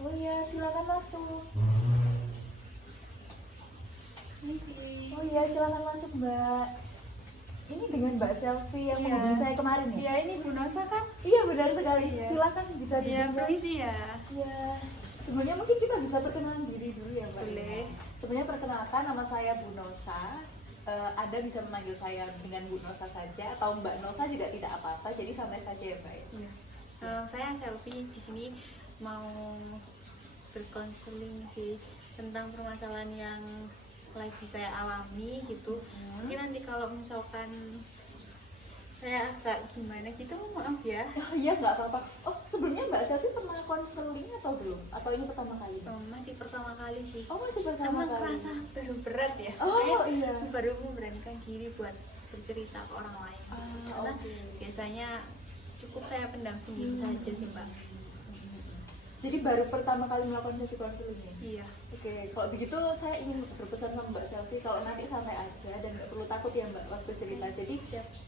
Oh iya, silakan masuk. Oh iya, silakan masuk Mbak. Ini dengan Mbak Selfie yang menghubungi saya kemarin ya? Iya, ini Bu Nosa kan? Iya, benar sekali. Iya. Silakan bisa Iya, duduk. permisi ya. Iya. Sebelumnya mungkin kita bisa perkenalan diri dulu ya Mbak. Boleh. Sebenarnya perkenalkan, nama saya Bu Nosa. Anda bisa memanggil saya dengan Bu Nosa saja atau Mbak Nosa juga tidak apa-apa. Jadi santai saja ya Mbak. Iya. Saya Selfie di sini mau berkonseling sih tentang permasalahan yang lagi saya alami gitu. Mungkin nanti kalau misalkan saya agak gimana gitu, maaf ya. Oh iya, nggak apa-apa. Oh, sebelumnya Mbak Selfie pernah konseling atau belum? Atau ini pertama kali? Masih pertama kali sih. Oh, masih pertama Emang kali. kerasa baru berat ya. Oh Kayak iya. baru memberanikan diri buat bercerita ke orang lain. Karena Oke. biasanya cukup saya pendam sendiri saja sih Mbak. Jadi baru pertama kali melakukan sesi konseling ini? Iya. Oke, kalau begitu saya ingin berpesan sama Mbak Selfie kalau nanti santai aja dan nggak perlu takut ya Mbak waktu cerita. Jadi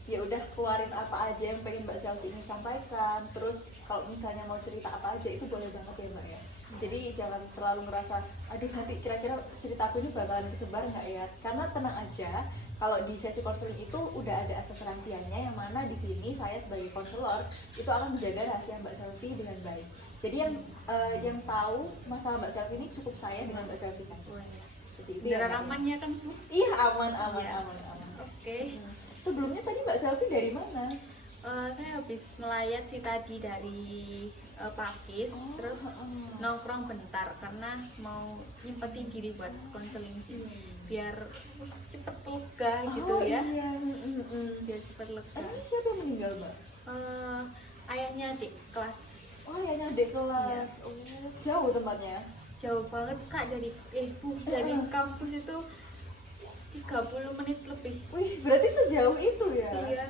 ya udah keluarin apa aja yang pengen Mbak Selfie ini sampaikan. Terus kalau misalnya mau cerita apa aja itu boleh banget ya Mbak ya. Jadi jangan terlalu ngerasa, aduh nanti kira-kira ceritaku ini bakalan kesebar nggak ya? Karena tenang aja, kalau di sesi konseling itu udah ada asas rahasianya yang mana di sini saya sebagai konselor itu akan menjaga rahasia Mbak Selfie dengan baik. Jadi yang tahu masalah Mbak Selfie ini cukup saya dengan Mbak Selfie saja. Seperti itu ya, Beneran Mbak? amannya kan Bu? Iya, aman. Iya. Oke. Sebelumnya tadi Mbak Selfie dari mana? Saya habis melayat sih tadi dari Pakis, terus nongkrong bentar karena mau nyempetin diri buat konseling sih, biar cepet lega gitu ya. Iya. Biar cepet lega. Ini siapa yang meninggal Mbak? Ayahnya adik kelas. Oh ayahnya adik kelas. Oh, jauh tempatnya? Jauh banget Kak dari dari kampus itu 30 menit lebih. Wih, berarti sejauh itu ya? Iya.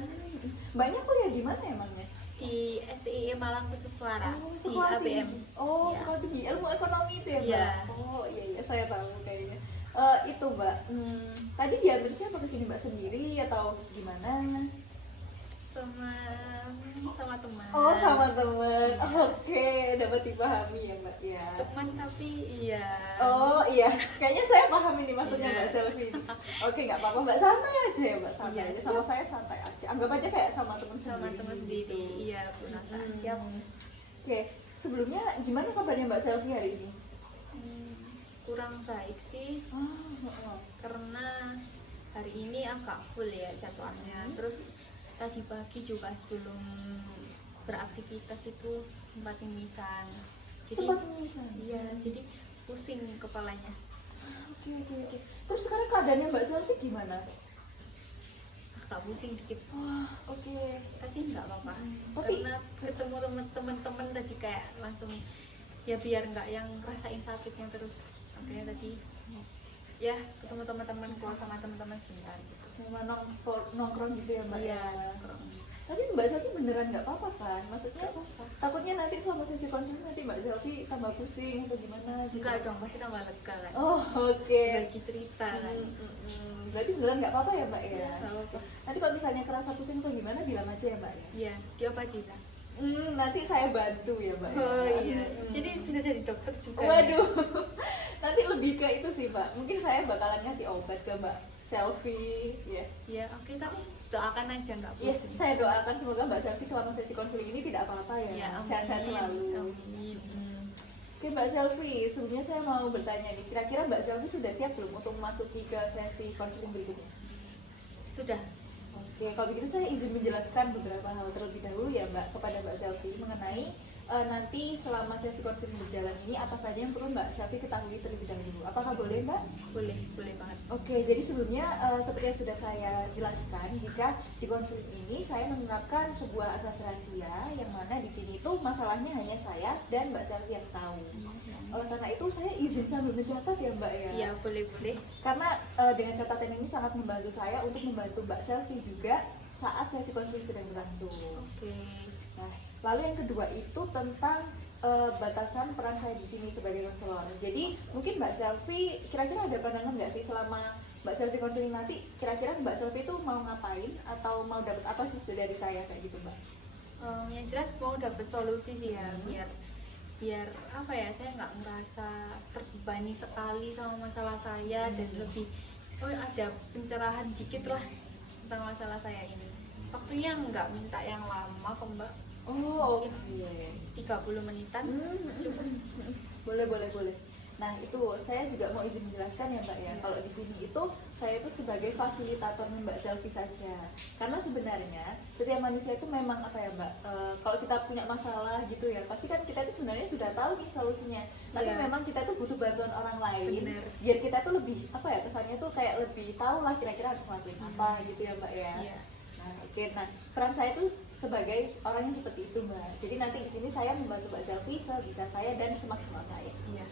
Mbaknya kuliah di mana emangnya? Di STIE Malang Khusus Suara, di sekolah ABM. tinggi. Oh, Iya. sekolah tinggi ilmu ekonomi itu ya, Mbak? Iya. Oh, iya, saya tahu kayaknya. Itu, Mbak. Tadi diantar siapa ke sini, Mbak, sendiri atau gimana? Sama teman. Oh, sama teman. Oke, dapat dipahami ya, Mbak ya. Teman tapi iya. Oh, iya. Kayaknya saya paham ini maksudnya Iya. Mbak Selfie. Oke, nggak apa-apa, Mbak. Santai aja ya, Mbak. Santai Iya, aja. Sama saya santai aja. Anggap aja kayak sama teman Sama sendiri. teman sendiri. Iya, Bu Nasa. Siap. Oke, sebelumnya gimana kabarnya Mbak Selfie hari ini? Kurang baik sih karena hari ini agak full ya jadwalnya. Terus tadi pagi juga sebelum beraktivitas itu sempat pingsan. Sempat pingsan? Iya, jadi pusing kepalanya. Oke. Terus sekarang keadaannya Mbak Selfie gimana? Agak pusing dikit. Wah, oke. Tapi nggak apa-apa. Tapi- Karena ketemu teman-teman tadi kayak langsung ya biar nggak yang ngerasain sakitnya terus. Akhirnya tadi ya ketemu teman-teman, keluar sama teman-teman sebentar gitu. Sama nongkrong gitu ya Mbak? Iya, ya? nongkrong. Tapi Mbak Selfie beneran nggak apa-apa kan? Maksudnya Nggak apa-apa. takutnya nanti selama sesi konseling nanti Mbak Selfie tambah pusing atau gimana gitu? Enggak dong, pasti tambah lega kan. Oh, oke. Bagi cerita kan. Berarti beneran nggak apa-apa ya Mbak ya? Iya, nggak apa-apa. Nanti kalau misalnya kerasa pusing atau gimana bilang aja ya Mbak ya? Iya, diobatin lah. Nanti saya bantu ya Mbak. Oh iya. Jadi bisa jadi dokter juga. Waduh, nanti lebih ke itu sih Mbak. Mungkin saya bakalan ngasih obat ke Mbak Selfie, ya. Iya, oke, tapi doakan aja nggak Iya, pusing. saya doakan semoga Mbak Selfie selama sesi konseling ini tidak apa-apa ya. Iya, amin. Sehat-sehat selalu. Amin. Oke Mbak Selfie, sebelumnya saya mau bertanya nih, kira-kira Mbak Selfie sudah siap belum untuk memasuki ke sesi konseling berikutnya? Sudah. Oke, kalau begitu saya izin menjelaskan beberapa hal terlebih dahulu ya Mbak kepada Mbak Selfie mengenai nanti selama sesi konseling berjalan ini apa saja yang perlu Mbak Selfie ketahui terlebih dahulu. Apakah boleh Mbak? Boleh banget. Oke, jadi sebelumnya seperti yang sudah saya jelaskan, jika di konseling ini saya menerapkan sebuah asas rahasia yang mana di sini tuh masalahnya hanya saya dan Mbak Selfie yang tahu. Oleh karena itu saya izin sambil mencatat ya Mbak ya. Iya, boleh. Karena dengan catatan ini sangat membantu saya untuk membantu Mbak Selfie juga saat sesi konseling sedang berlangsung. Oke. Nah, lalu yang kedua itu tentang batasan peran saya di sini sebagai konselor. Jadi mungkin Mbak Selfie kira-kira ada pandangan nggak sih selama Mbak Selfie konseling nanti, kira-kira Mbak Selfie itu mau ngapain atau mau dapat apa sih dari saya kayak gitu Mbak? Yang jelas mau dapet solusi sih ya, biar apa ya, saya nggak ngerasa terbebani sekali sama masalah saya, dan lebih ada pencerahan dikit lah tentang masalah saya ini. Waktunya nggak minta yang lama kok Mbak. Oh, Mungkin oke. 30 menitan cukup. Boleh, boleh, boleh. Nah, itu saya juga mau izin menjelaskan ya Mbak ya. Kalau di sini itu saya itu sebagai fasilitator Mbak Selfie saja. Karena sebenarnya setiap manusia itu memang apa ya Mbak, kalau kita punya masalah gitu ya, pasti kan kita itu sebenarnya sudah tahu nih solusinya. Tapi Iya. memang kita tuh butuh bantuan orang lain. Bener. Biar kita tuh lebih apa ya, kesannya tuh kayak lebih tahu lah kira-kira harus ngelakuin apa gitu ya Mbak ya. Iya. Nah, oke. Nah, peran saya tuh sebagai orang yang seperti itu Mbak. Jadi nanti di sini saya membantu Mbak Selfie sebisa saya dan semaksimal saya. Iya.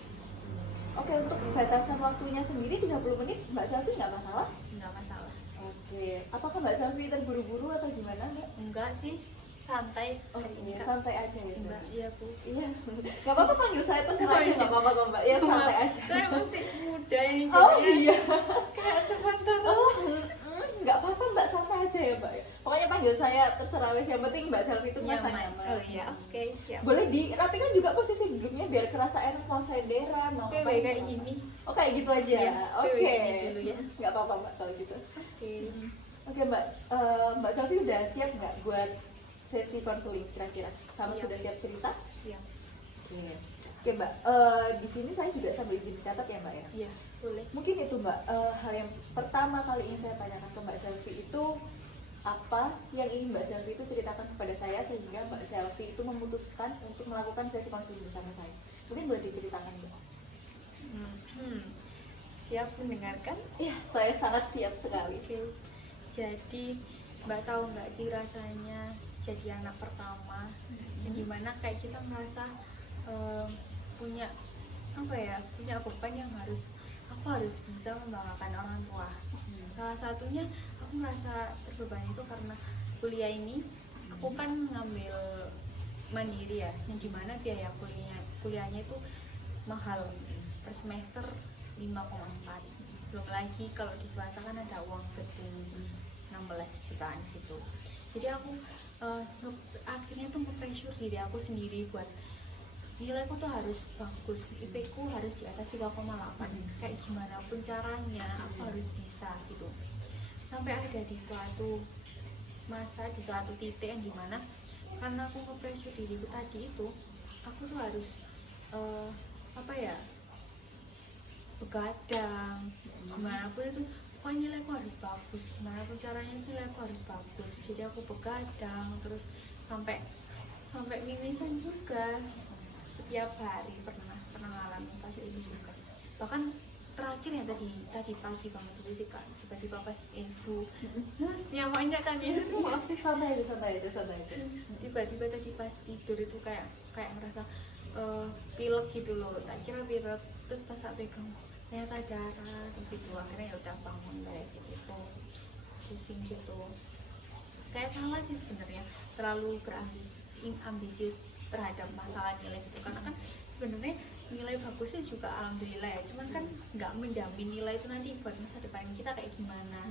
Oke, untuk batasan waktunya sendiri 30 menit Mbak Selfie nggak masalah? Nggak masalah. Oke, apakah Mbak Selfie terburu-buru atau gimana Mbak? Enggak sih, santai. Oh, hari ini, Kak. santai aja ya Mbak. Mbak, iya Bu. Iya, nggak apa-apa panggil saya terserah aja, nggak apa-apa kok Mbak. Ya santai aja. Saya masih muda ini, Oh jadinya iya. kayak spontan. Oh, nggak apa-apa Mbak, santai aja ya Mbak. Pokoknya panggil saya terserah wes, yang penting Mbak Selfie itu merasa nyaman. Oh iya, oke, siap. Boleh dirapikan juga posisi duduknya biar kerasa enak, mau senderan, mau Oke, apa baik gitu. kayak gini. Oh kayak gitu aja. Iya, Oke. kayak gini dulu ya. Nggak apa-apa Mbak kalau gitu. Oke. Oke Mbak, Mbak Selfie udah siap nggak buat sesi konseling kira-kira? Sama Siap. sudah siap cerita? Siap. Oke. Oke Mbak, di sini saya juga sambil izin catat ya Mbak ya. Iya, boleh. Mungkin itu Mbak, hal yang pertama kali ini saya tanyakan ke Mbak Selfie itu apa yang ingin Mbak Selfie itu ceritakan kepada saya sehingga Mbak Selfie itu memutuskan untuk melakukan sesi konseling bersama saya. Mungkin boleh diceritakan Mbak. Siap mendengarkan? Iya, saya sangat siap sekali. Oke. Jadi Mbak tahu nggak sih rasanya jadi anak pertama, yang dimana kayak kita merasa punya apa ya, punya beban yang aku harus bisa membanggakan orang tua. Salah satunya aku merasa terbebani itu karena kuliah ini aku kan ngambil mandiri ya, yang dimana biaya kuliahnya itu mahal, per semester 5,4. Belum lagi kalau di swasta kan ada uang gedung 16 jutaan gitu. Jadi aku akhirnya tuh nge-pressure diri aku sendiri buat nilaiku tuh harus bagus, IP ku harus di atas 3,8. Kayak gimana pun caranya aku harus bisa gitu. Sampai ada di suatu masa, di suatu titik yang dimana karena aku nge-pressure diriku tadi itu, aku tuh harus apa ya, begadang gimana pun itu, pokoknya nilaiku harus bagus, gimana pun caranya nilaiku harus bagus. Jadi aku begadang terus sampai mimisan juga setiap hari, pernah ngalamin pas itu juga. Bahkan terakhir ya tadi pagi banget itu sih Kak, tiba-tiba pas ibu nyamanya kan ya, Sampai itu. tiba-tiba tadi pas tidur itu kayak ngerasa pilek gitu loh. Tak kira pilek, terus pas tak pegang ternyata darah gitu. Akhirnya ya udah bangun dari situ, pusing gitu. Kayak salah sih sebenarnya, terlalu ambisius terhadap masalah nilai gitu. Karena kan sebenarnya nilai bagusnya juga alhamdulillah ya, cuman kan nggak menjamin nilai itu nanti buat masa depan kita kayak gimana.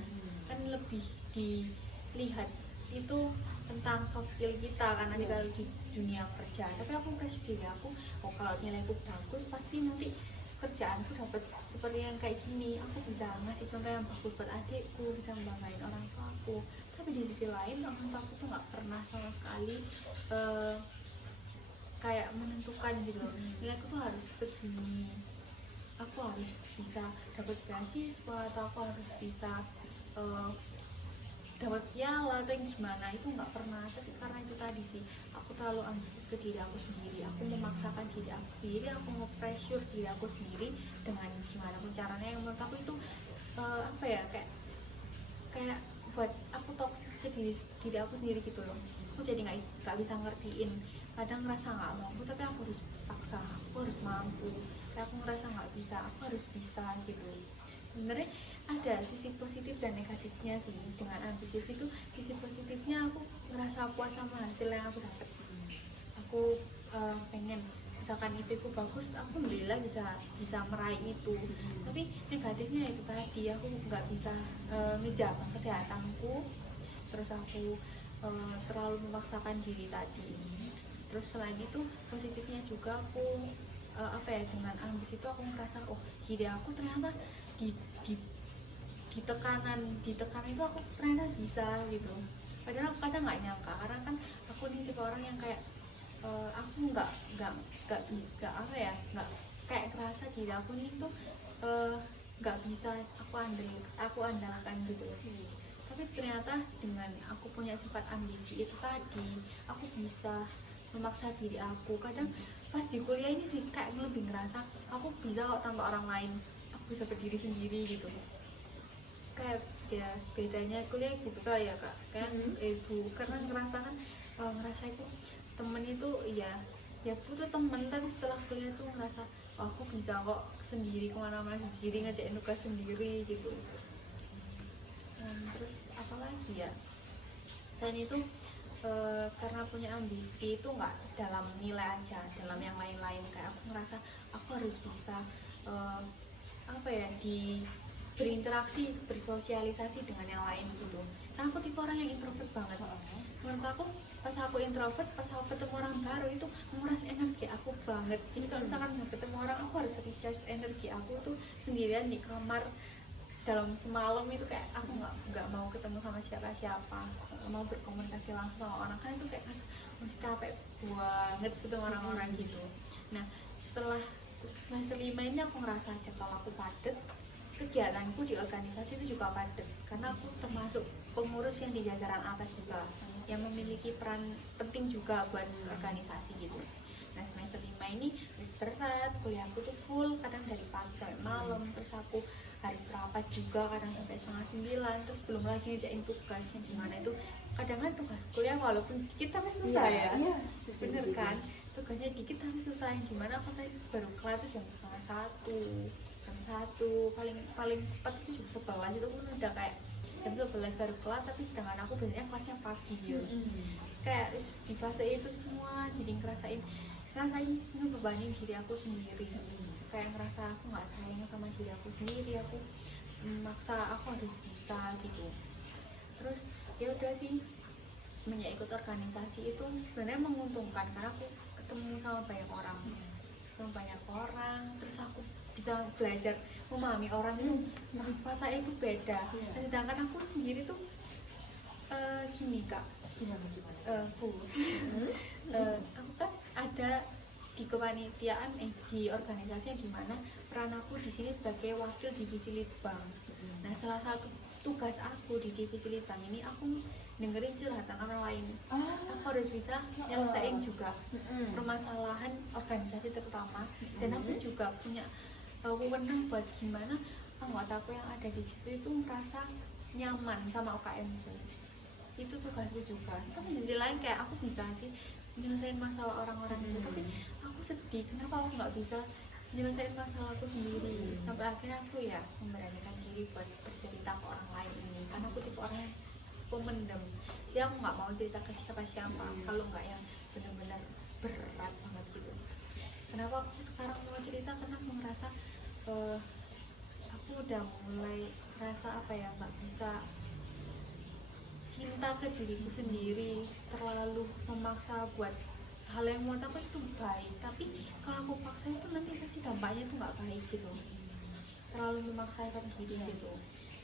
Kan lebih dilihat itu tentang soft skill kita kan nanti kalau di dunia kerja. Tapi aku merasa diri aku, oh kalau nilaiku bagus pasti nanti kerjaanku dapat seperti yang kayak gini, aku bisa ngasih contoh yang bagus buat adikku, bisa membanggain orang tuaku. Tapi di sisi lain orang tuaku tuh nggak pernah sama sekali kayak menentukan gitu, nilaiku tuh harus segini, aku harus bisa dapat beasiswa atau aku harus bisa dapat piala atau yang gimana, itu nggak pernah. Tapi karena itu tadi sih, aku terlalu ambisius ke diri aku sendiri, aku memaksakan diri aku sendiri, aku nge-pressure diri aku sendiri dengan gimana pun caranya yang menurut aku itu apa ya, kayak buat aku toxic ke diri aku sendiri gitu loh. Aku jadi nggak bisa ngertiin, kadang ngerasa nggak mampu tapi aku harus paksa, aku harus mampu. Kayak aku ngerasa nggak bisa, aku harus bisa gitu. Sebenarnya ada sisi positif dan negatifnya sih dengan ambisius itu. Sisi positifnya aku ngerasa puas sama hasil yang aku dapat. Aku pengen misalkan IP ku bagus, aku alhamdulillah bisa meraih itu. Tapi negatifnya itu tadi, aku nggak bisa ngejaga kesehatanku, terus aku terlalu memaksakan diri tadi. Terus selain itu positifnya juga aku apa ya, dengan ambisi itu aku ngerasa oh diri aku ternyata di di di tekanan itu aku ternyata bisa gitu. Padahal aku kadang nggak nyangka, karena kan aku nih tipe orang yang kayak aku nggak bisa apa ya, nggak kayak ngerasa diri aku nih tuh nggak bisa aku andalkan gitu. Tapi ternyata dengan aku punya sifat ambisi itu tadi, aku bisa memaksa diri aku. Kadang pas di kuliah ini sih kayak lebih ngerasa aku bisa kok tanpa orang lain, aku bisa berdiri sendiri gitu. Kayak ya bedanya kuliah gitu kali ya kak, kayak ibu karena ngerasa itu temen itu ya butuh temen, tapi setelah kuliah tuh ngerasa oh, aku bisa kok sendiri kemana-mana sendiri, ngerjain tugas sendiri gitu. Terus apa lagi ya, selain itu karena punya ambisi itu nggak dalam nilai aja, dalam yang lain-lain. Kayak aku ngerasa aku harus bisa apa ya, berinteraksi, bersosialisasi dengan yang lain gitu. Karena aku tipe orang yang introvert banget. Menurut aku pas aku introvert, pas aku ketemu orang baru itu menguras energi aku banget. Jadi kalau misalkan mau ketemu orang, aku harus recharge energi aku tuh sendirian di kamar dalam semalam itu. Kayak aku nggak mau ketemu sama siapa-siapa, mau berkomunikasi langsung sama orang, kan itu kayak masih capek banget ketemu orang-orang gitu. Nah setelah semester 5 ini aku ngerasa aja kalau aku padet, kegiatanku di organisasi itu juga padat, karena aku termasuk pengurus yang di jajaran atas juga, yang memiliki peran penting juga buat organisasi gitu. Nah semester 5 ini berat, kuliahku tuh full, kadang dari pagi sampai malam, terus aku harus rapat juga kadang sampai setengah 9, terus belum lagi ngerjain tugas yang dimana itu kadang kan tugas kuliah walaupun dikit tapi susah ya, bener kan, tugasnya dikit tapi susah, yang dimana aku tadi baru kelar tuh jam setengah 1, paling cepat itu jam 11 itu pun udah kayak jam 11 baru kelar, tapi sedangkan aku biasanya kelasnya pagi gitu. Kayak di fase itu semua jadi ngerasain ngebebanin diri aku sendiri, kayak ngerasa aku nggak sayang sama diri aku sendiri, aku maksa aku harus bisa gitu. Terus ya udah sih, semenjak ikut organisasi itu sebenarnya menguntungkan karena aku ketemu sama banyak orang, terus aku bisa belajar memahami orang itu kata itu beda. Sedangkan aku sendiri tuh gini kak, aku kan ada di kepanitiaan di organisasi yang dimana peran aku di sini sebagai wakil divisi litbang. Nah salah satu tugas aku di divisi litbang ini aku dengerin curhatan orang lain. Aku harus bisa nyelesain juga permasalahan organisasi terutama, dan aku juga punya wewenang buat gimana anggotaku yang ada di situ itu merasa nyaman sama UKM-ku. Itu tugasku juga. Tapi di sisi lain kayak aku bisa sih nyelesain masalah orang-orang itu, tapi aku sedih kenapa aku nggak bisa nyelesain masalah aku sendiri. Sampai akhirnya aku ya memberanikan diri buat bercerita ke orang lain ini, karena aku tipe orang yang pemendem, ya aku nggak mau cerita ke siapa-siapa kalau nggak yang benar-benar berat banget gitu. Kenapa aku sekarang mau cerita, karena aku ngerasa aku udah mulai rasa apa ya, nggak bisa cinta ke diriku sendiri, terlalu memaksa buat hal yang menurut aku itu baik, tapi kalau aku paksa itu nanti pasti dampaknya tuh nggak baik gitu, terlalu memaksakan diri gitu.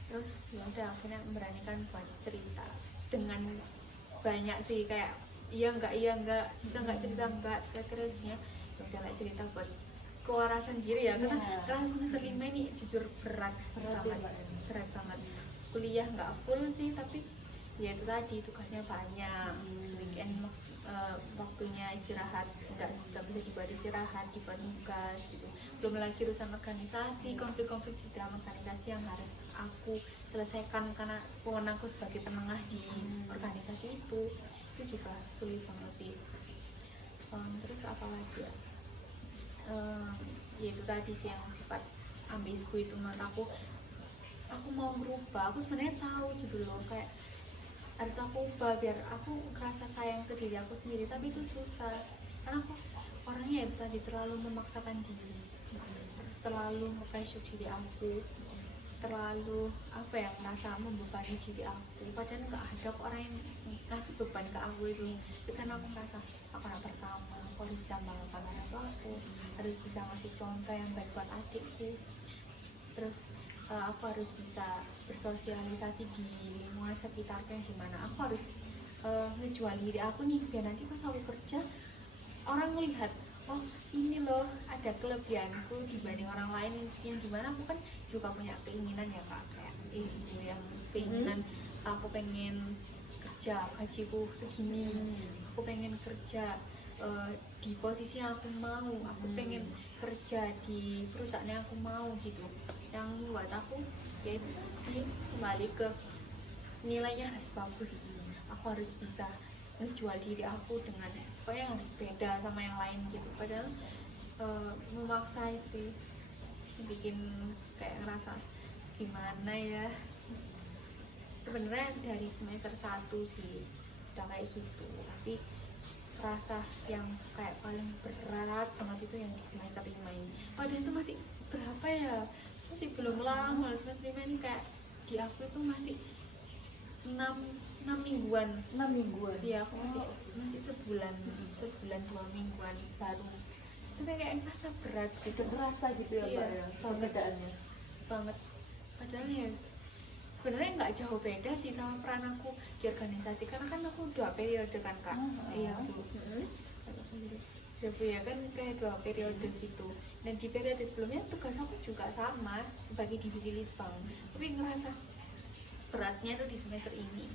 Terus ya udah akhirnya memberanikan buat cerita dengan banyak sih, kayak iya enggak kita nggak cerita enggak, saya kira ya udah lah cerita buat kewarasan diri ya, karena kelas semester 5 ini jujur berat banget. Kuliah nggak full sih, tapi ya itu tadi tugasnya banyak, weekend waktunya istirahat nggak bisa dibuat istirahat, dibuat tugas gitu. Belum lagi urusan organisasi, konflik-konflik di dalam organisasi yang harus aku selesaikan karena wewenangku sebagai penengah di organisasi itu juga sulit banget sih. Terus apa lagi ya? Ya itu tadi sih yang sifat ambisku itu, menurut aku mau merubah. Aku sebenarnya tahu gitu loh, kayak harus aku ubah biar aku ngerasa sayang ke diri aku sendiri, tapi itu susah karena aku orangnya itu tadi terlalu memaksakan diri, terus terlalu nge-pressure diri aku. terlalu apa ya, merasa membebani diri aku, padahal nggak ada kok orang yang ngasih beban ke aku itu. Tapi kan aku merasa aku anak pertama, aku harus bisa membanggakan orang tua aku, harus bisa ngasih contoh yang baik buat adik sih. Terus aku harus bisa bersosialisasi di lingkungan sekitarku yang dimana aku harus ngejual diri aku nih, biar nanti pas aku kerja orang melihat, oh ini loh ada kelebihanku dibanding orang lain, yang dimana aku kan juga punya keinginan ya kak, kayak ibu yang keinginan aku pengen kerja gajiku segini, aku pengen kerja di posisi yang aku mau, aku pengen kerja di perusahaan yang aku mau gitu. Yang buat aku yaitu tadi kembali ke nilainya harus bagus, aku harus bisa ngejual diri aku dengan apa yang harus beda sama yang lain gitu. Padahal memaksa sih, bikin kayak ngerasa gimana ya. Sebenarnya dari semester 1 sih udah kayak gitu, tapi rasa yang kayak paling berat banget itu yang di semester 5 ini. Padahal itu masih berapa ya, masih belum lama. Semester 5 ini kayak di aku itu masih 6 mingguan. 6 mingguan? Iya, aku masih sebulan 2 mingguan baru. Tapi kayak ngerasa berat gitu, ngerasa gitu ya iya, mbak ya, perbedaannya banget. Padahal ya sebenarnya nggak jauh beda sih sama peran aku di organisasi, karena kan aku 2 periode kan kak. Iya Bu. Ya Bu ya kan kayak 2 periode gitu. Dan di periode sebelumnya tugas aku juga sama sebagai divisi litbang, tapi ngerasa beratnya itu di semester ini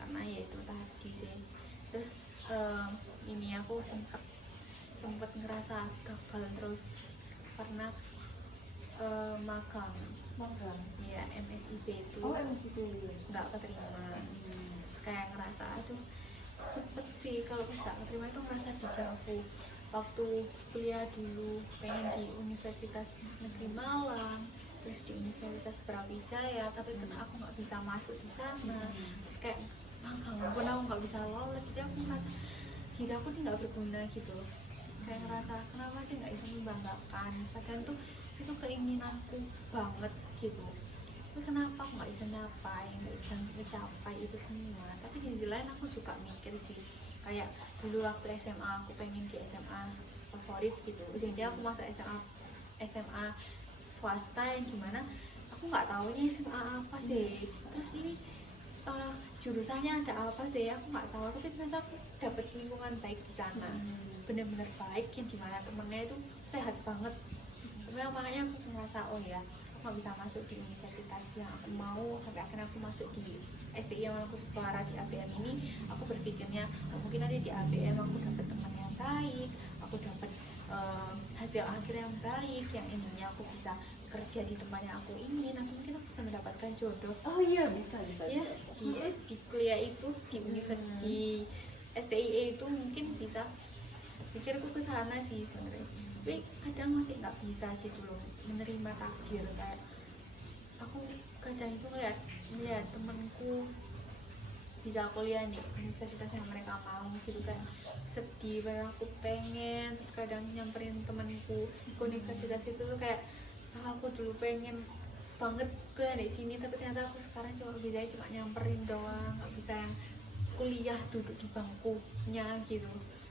karena ya itu tadi sih. Terus ini aku sempat ngerasa gagal terus karena magang ya, MSIP itu nggak keterima. Kayak ngerasa aduh sempet sih kalau pas nggak keterima itu ngerasa dijauh. Waktu kuliah dulu pengen di Universitas Negeri Malang, terus di Universitas Brawijaya, tapi kan aku nggak bisa masuk di sana. Terus kayak magang pun aku nggak bisa lolos, jadi aku ngerasa diri aku nggak berguna gitu. Kayak ngerasa kenapa sih nggak bisa membanggakan, padahal tuh itu keinginanku banget gitu. Tapi kenapa aku nggak bisa nyapai, nggak bisa mencapai itu semua. Tapi di sisi lain aku juga mikir sih, kayak dulu waktu SMA aku pengen di SMA favorit gitu, jadi aku masuk SMA swasta yang gimana aku nggak tahunya SMA apa sih. Terus ini jurusannya ada apa sih, aku nggak tahu. Tapi ternyata aku dapet lingkungan baik di sana, bener-bener baik yang dimana temennya itu sehat banget. Makanya aku merasa oh ya, aku nggak bisa masuk di universitas yang aku mau, sampai akhirnya aku masuk di STI yang aku suara di ABM ini. Aku berpikirnya mungkin nanti di ABM aku dapat teman yang baik, aku dapat hasil akhir yang baik, yang intinya aku bisa kerja di tempat yang aku ingin. Nanti mungkin aku bisa mendapatkan jodoh. Oh iya, bisa Ya, di kuliah itu di universitas di STIE itu mungkin bisa. Pikirku ke sana sih sebenarnya, tapi kadang masih nggak bisa gitu loh menerima takdir. Kayak aku kadang itu ngeliat temenku bisa kuliah di universitas yang mereka mau gitu kan, sedih. Padahal aku pengen. Terus kadang nyamperin temanku ke universitas itu tuh kayak aku dulu pengen banget kuliah di sini, tapi ternyata aku sekarang cuma nyamperin doang, nggak bisa yang kuliah duduk di bangkunya gitu,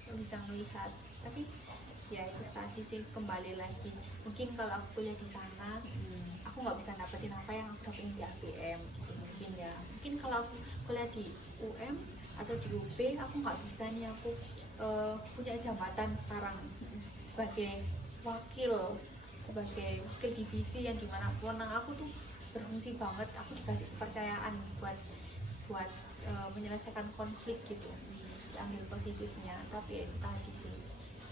nggak bisa melihat. Tapi ya itu tadi sih, kembali lagi mungkin kalau aku kuliah di sana aku nggak bisa dapetin apa yang aku dapetin di ABM gitu. Mungkin kalau aku kuliah di UM atau di UB aku nggak bisa nih, aku punya jabatan sekarang sebagai wakil divisi yang dimana wewenang aku tuh berfungsi banget. Aku dikasih kepercayaan buat menyelesaikan konflik gitu, diambil positifnya. Tapi ya itu tadi sih,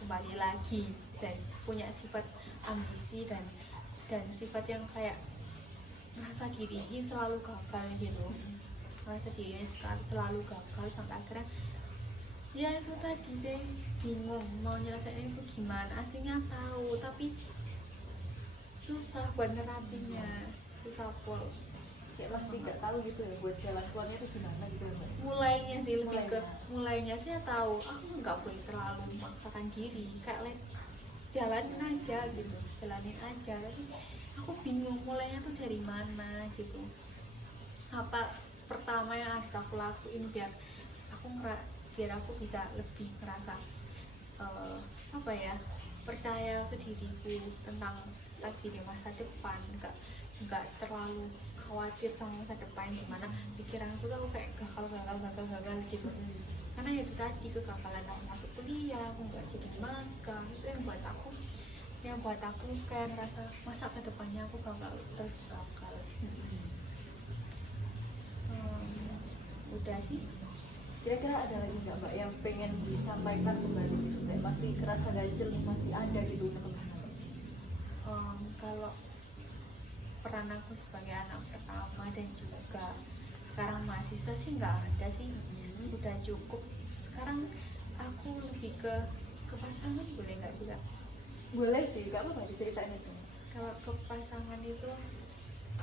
kembali lagi, dan punya sifat ambisi dan sifat yang kayak merasa diri ini selalu gagal gitu, merasa diri ini selalu gagal sampai akhirnya ya itu tadi sih, bingung mau nyelesain itu gimana. Aslinya tahu tapi susah buat nerapinnya, susah pol. Kayak masih nggak tahu gitu ya buat jalan keluarnya itu gimana gitu ya mbak. Mulainya sih lebih ke mulainya saya tahu aku nggak boleh terlalu memaksakan diri, kayak jalanin aja gitu, jalanin aja. Tapi aku bingung mulainya tuh dari mana gitu, apa pertama yang harus aku lakuin biar biar aku bisa lebih ngerasa apa ya, percaya ke diriku tentang lagi di masa depan, nggak terlalu khawatir sama masa depan, gimana pikiranku tuh aku kayak gagal gitu. Karena ya itu tadi, kegagalan aku masuk kuliah, aku nggak jadi magang, itu yang buat aku kayak ngerasa masa ke depannya aku terus gagal. Udah sih. Kira-kira ada lagi nggak mbak yang pengen disampaikan kembali gitu, kayak masih kerasa ganjel nih, masih ada gitu untuk Kalau peran aku sebagai anak pertama dan juga sekarang mahasiswa sih nggak ada sih, udah cukup. Sekarang aku lebih ke pasangan, boleh nggak sih kak? Boleh sih, nggak apa-apa diceritain aja. Kalau ke pasangan itu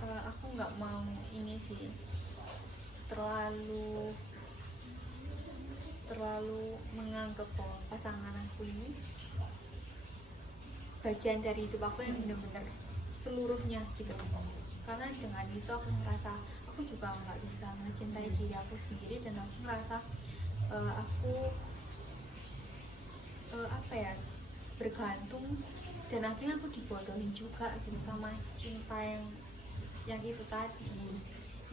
aku nggak mau ini sih, terlalu menganggap bahwa pasangan aku ini bagian dari hidup aku yang benar-benar seluruhnya gitu. Karena dengan itu aku merasa aku juga nggak bisa mencintai diri aku sendiri, dan aku merasa aku apa ya, bergantung, dan akhirnya aku dibodohin juga gitu sama cinta yang itu tadi.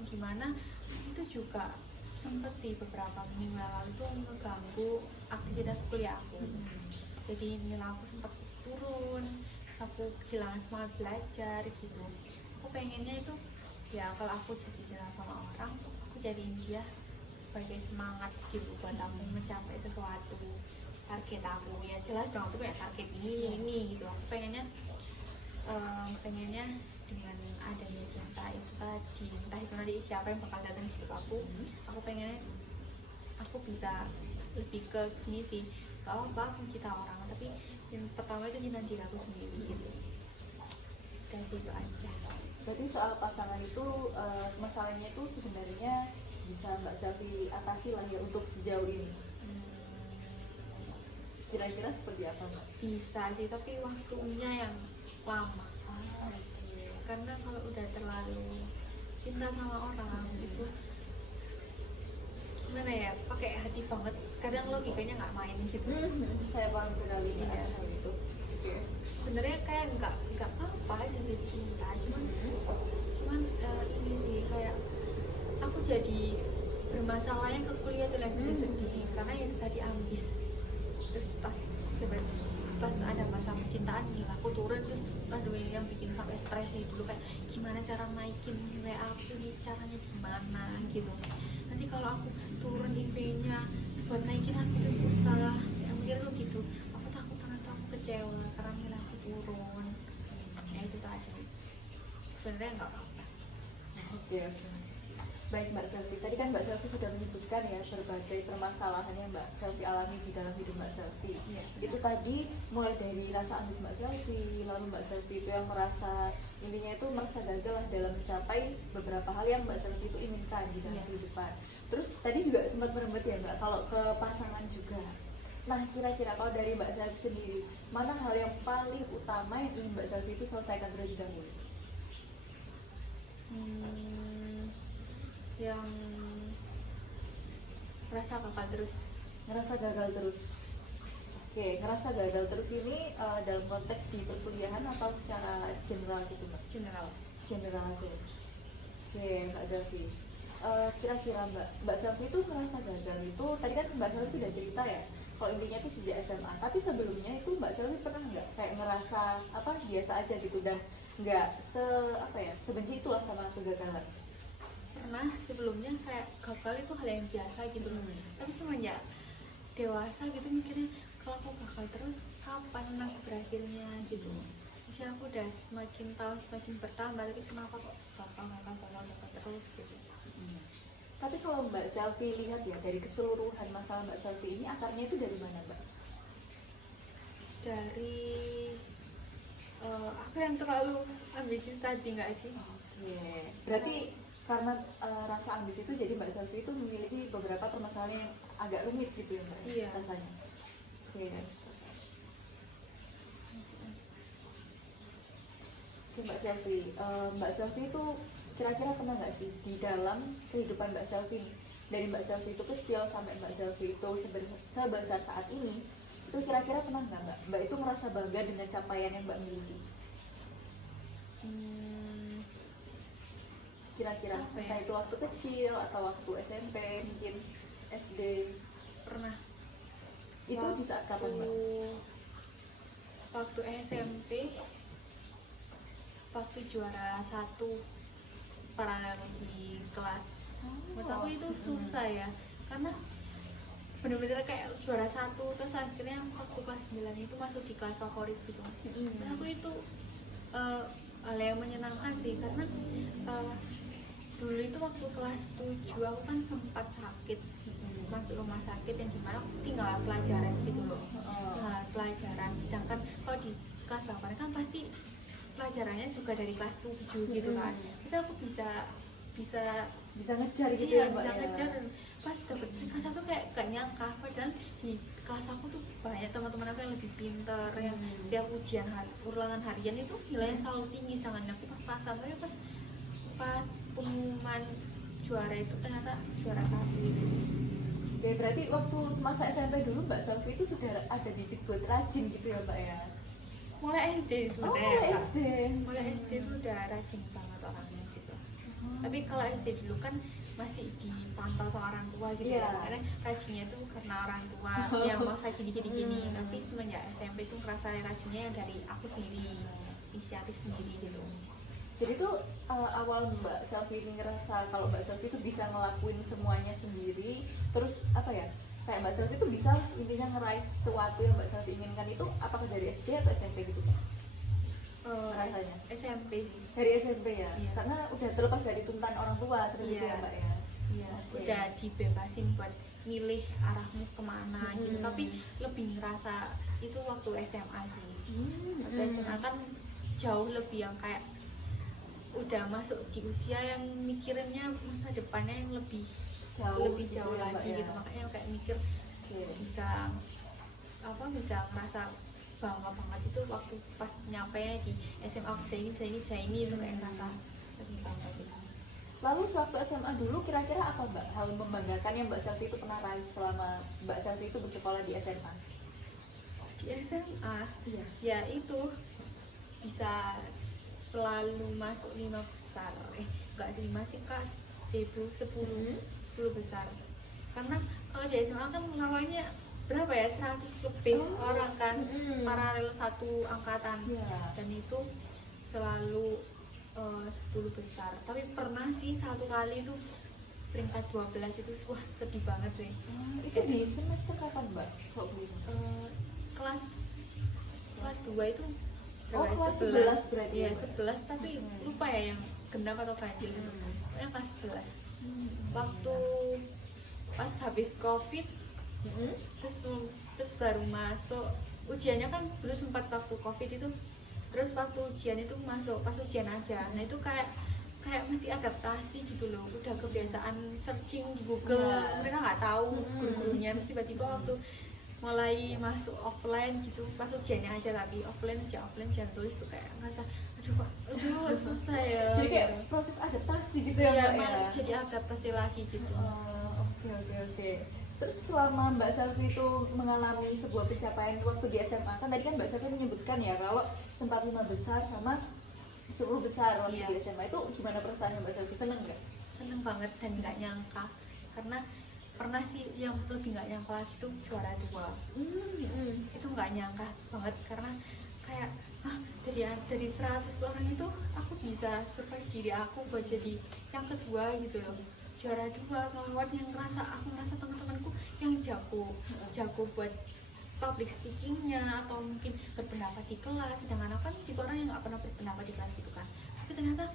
Gimana itu juga sempet sih beberapa minggu yang lalu tuh ngeganggu aktivitas kuliah aku. Jadi nilai aku sempat turun, aku kehilangan semangat belajar gitu. Aku pengennya itu ya, kalau aku jadi jalan sama orang, aku jadiin dia sebagai semangat gitu buat aku mencapai sesuatu, target aku. Ya jelas dong, aku punya target ini gitu. Aku pengennya dengan adanya cinta itu tadi, entah itu nanti siapa yang bakal datang di hidup aku pengennya aku bisa lebih ke gini sih, kalau aku cinta orang, tapi yang pertama itu cinta diri aku sendiri gitu. Dan itu aja. Berarti soal pasangan itu masalahnya itu sebenarnya bisa mbak Selvi atasi lah ya untuk sejauh ini. Kira-kira seperti apa mbak? Bisa sih, tapi waktunya yang lama. Karena kalau udah terlalu cinta sama orang itu gimana ya, pakai hati banget, kadang logikanya nggak main gitu. Saya paham sekali ya hal itu. Sebenarnya kayak nggak apa-apa jadi cinta, cuman ini sih kayak aku jadi bermasalahnya ke kuliah tuh lagi sedih, karena itu tadi ambis. Terus pas ada masa percintaan nih aku turun, terus aduh ini yang bikin sampai stres nih dulu, kayak gimana cara naikin nilai aku nih, caranya gimana gitu. Nanti kalau aku turun IP-nya buat naikin aku itu susah, yang mikir lo gitu. Aku takut ternyata aku kecewa karena nilai aku turun. Ya itu tadi, sebenarnya nggak apa-apa. Oke. Baik Mbak Selvi, tadi kan Mbak Selvi sudah menyebutkan ya berbagai permasalahan yang Mbak Selvi alami di dalam hidup Mbak Selvi. Itu tadi mulai dari rasa ambis Mbak Selvi, lalu Mbak Selvi itu yang merasa intinya itu merasa gagal lah dalam mencapai beberapa hal yang Mbak Selvi itu inginkan di dalam kehidupan. Terus tadi juga sempat merembet ya Mbak, kalau ke pasangan juga. Nah kira-kira kalau dari Mbak Selvi sendiri, mana hal yang paling utama yang ingin Mbak Selvi itu selesaikan terlebih dahulu? Yang ngerasa gagal terus. Oke, ngerasa gagal terus ini dalam konteks di perkuliahan atau secara general gitu Mbak? General sih. Oke Mbak Selvi, kira-kira Mbak Selvi itu ngerasa gagal itu, tadi kan Mbak Selvi sudah cerita ya kalau intinya itu sejak SMA, tapi sebelumnya itu Mbak Selvi pernah nggak kayak ngerasa biasa aja gitu dan nggak sebenci itulah sama kegagalan? Pernah sebelumnya, kayak gagal itu hal yang biasa gitu. Tapi semenjak dewasa gitu mikirnya, kalau aku gagal terus kapan aku berhasilnya gitu. Maksudnya aku udah semakin tahun semakin bertambah, tapi kenapa kok gagal terus gitu. Tapi kalau Mbak Selvi lihat ya dari keseluruhan masalah Mbak Selvi ini, akarnya itu dari mana Mbak? Dari aku yang terlalu ambisius tadi nggak sih? Berarti karena rasa ambis itu jadi Mbak Selvi itu memiliki beberapa permasalahan yang agak rumit gitu ya Mbak? Iya. Rasanya. Oke. Mbak Selvi. Mbak Selvi itu kira-kira pernah nggak sih di dalam kehidupan Mbak Selvi nih, dari Mbak Selvi itu kecil sampai Mbak Selvi itu sebesar saat ini, itu kira-kira pernah nggak Mbak itu merasa bangga dengan capaian yang Mbak miliki? Kira-kira Apa ya? entah itu waktu kecil atau waktu SMP, mungkin SD, Pernah. itu di saat kapan Mbak? Waktu SMP, waktu juara 1 paralel di kelas. Menurut aku itu susah ya, karena bener-bener kayak juara 1 terus akhirnya waktu kelas 9 itu masuk di kelas favorit gitu. Dan aku itu hal yang menyenangkan sih, karena dulu itu waktu kelas 7 aku kan sempat sakit, masuk rumah sakit yang dimana aku tinggal pelajaran gitu loh, tinggal pelajaran. Sedangkan kalau di kelas 8 kan pasti pelajarannya juga dari kelas 7 gitu kan, tapi aku bisa ngejar gitu iya, ya Mbak bisa ya? ngejar. Pas dapet kelas 1 kayak gak nyangka, padahal di kelas aku tuh banyak teman-teman aku yang lebih pinter, yang tiap ujian ulangan harian itu nilainya selalu tinggi, sedangkan aku pas-pasan. Tapi pas pengumuman juara itu ternyata juara 1 itu. Ya berarti waktu semasa SMP dulu Mbak Selvi itu sudah ada bibit buat rajin gitu ya Mbak ya? Mulai SD Oh, sebenarnya. mulai Kak. SD. Mulai SD tuh udah rajin banget orangnya gitu. Tapi kalau SD dulu kan masih dipantau sama orang tua gitu Iya. ya. Karena rajinnya tuh karena orang tua yang maksa gini. Tapi semenjak SMP tuh ngerasa rajinnya yang dari aku sendiri, inisiatif sendiri gitu. Jadi tuh awal Mbak Selvi ini ngerasa kalau Mbak Selvi itu bisa ngelakuin semuanya sendiri, terus apa ya, kayak Mbak Selvi itu bisa intinya ngeraih sesuatu yang Mbak Selvi inginkan, itu apakah dari SD atau SMP gitu Kak? Rasanya? SMP sih. Dari SMP ya? Iya. Karena udah terlepas dari tuntutan orang tua seperti itu Iya. ya Mbak ya? Iya, Oke. udah dibebasin buat milih arahmu kemana gitu. Tapi lebih ngerasa itu waktu SMA sih. Waktu SMA kan jauh lebih yang kayak udah masuk di usia yang mikirinnya masa depannya yang lebih jauh gitu ya, Mbak, lagi ya? gitu. Makanya kayak mikir Oke. bisa ngerasa bangga banget itu waktu pas nyampe di SMA aku bisa ini itu kayak ngerasa lebih bangga gitu. Lalu sewaktu SMA dulu kira-kira apa Mbak hal membanggakan yang Mbak Selvi itu pernah raih selama Mbak Selvi itu bersekolah di SMA? Di SMA Iya. ya itu bisa selalu masuk 5 besar, enggak 5 sih Kak, 10 besar. Karena kalau di SMA kan namanya berapa ya, 100 lebih orang kan, paralel satu angkatan. Iya. Dan itu selalu 10 besar. Tapi pernah sih satu kali itu peringkat 12 itu, wah sedih banget sih. Itu di semester kapan Mbak? Kok belum? Kelas 2 itu Oh, berapa ya? kelas 11 berarti Iya, ya, Mbak? 11 tapi lupa ya yang genap atau ganjil itu. Pokoknya kelas 11. Waktu pas habis Covid terus baru masuk ujiannya kan dulu sempat waktu Covid itu, terus waktu ujian itu masuk pas ujian aja. Nah itu kayak masih adaptasi gitu loh, udah kebiasaan searching di Google, mereka nggak tahu guru-gurunya. Terus tiba-tiba waktu mulai masuk offline gitu, pas ujiannya aja, tapi offline jangan tulis tuh kayak ngerasa aduh susah ya. Jadi kayak proses adaptasi gitu ya Mbak ya? Jadi adaptasi lagi gitu. Oke. Terus selama Mbak Selvi itu mengalami sebuah pencapaian waktu di SMA, kan tadi kan Mbak Selvi menyebutkan ya kalau sempat 5 besar sama 10 besar waktu Iya. di SMA, itu gimana perasaannya Mbak Selvi? Seneng nggak? Seneng banget dan nggak nyangka, karena pernah sih yang lebih nggak nyangka lagi tuh juara 2. Itu nggak nyangka banget, karena kayak dari 100 orang itu aku bisa survive diri aku buat jadi yang kedua gitu loh, juara 2 ngelawan yang aku ngerasa teman-temanku yang jago buat public speakingnya atau mungkin berpendapat di kelas, sedangkan aku kan tipe orang yang nggak pernah berpendapat di kelas gitu kan. Tapi ternyata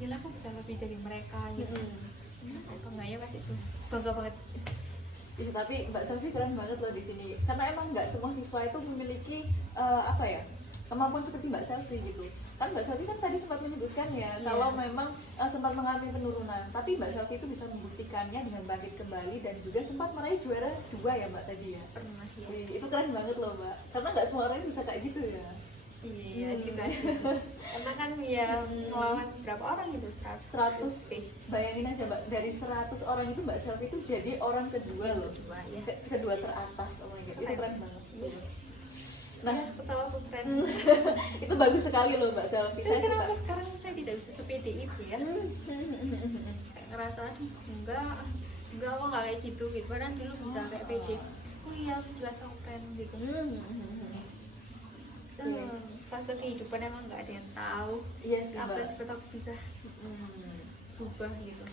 nilai aku bisa lebih dari mereka gitu. Bangga ya pasti itu, bangga banget. Iya, tapi Mbak Selvi keren banget loh di sini, karena emang nggak semua siswa itu memiliki kemampuan seperti Mbak Selvi gitu. Kan Mbak Selvi kan tadi sempat menyebutkan ya kalau memang sempat mengalami penurunan, tapi Mbak Selvi itu bisa membuktikannya dengan bangkit kembali dan juga sempat meraih juara 2 ya Mbak tadi ya. Pernah ya. Itu keren banget loh Mbak, karena nggak semua orang bisa kayak gitu ya. Iya, enggak sih, karena kan ya melawan berapa orang itu, 100 sih, bayangin aja Mbak, dari 100 orang itu Mbak Selfie itu jadi orang kedua loh, kedua ya. Kedua teratas. Oh my god, itu keren banget. Nah, ketawa aku keren. Itu bagus sekali loh Mbak Selfie. Tapi Saya kenapa suka. sekarang saya tidak bisa sepede itu ya? Kayak ngerasa aduh enggak kok nggak kayak gitu gitu. Padahal dulu bisa kayak pede. Oh iya, jelas aku keren gitu. Fase kehidupan emang nggak ada yang tahu. Iya sih Apa Mbak. yang cepat aku bisa berubah gitu.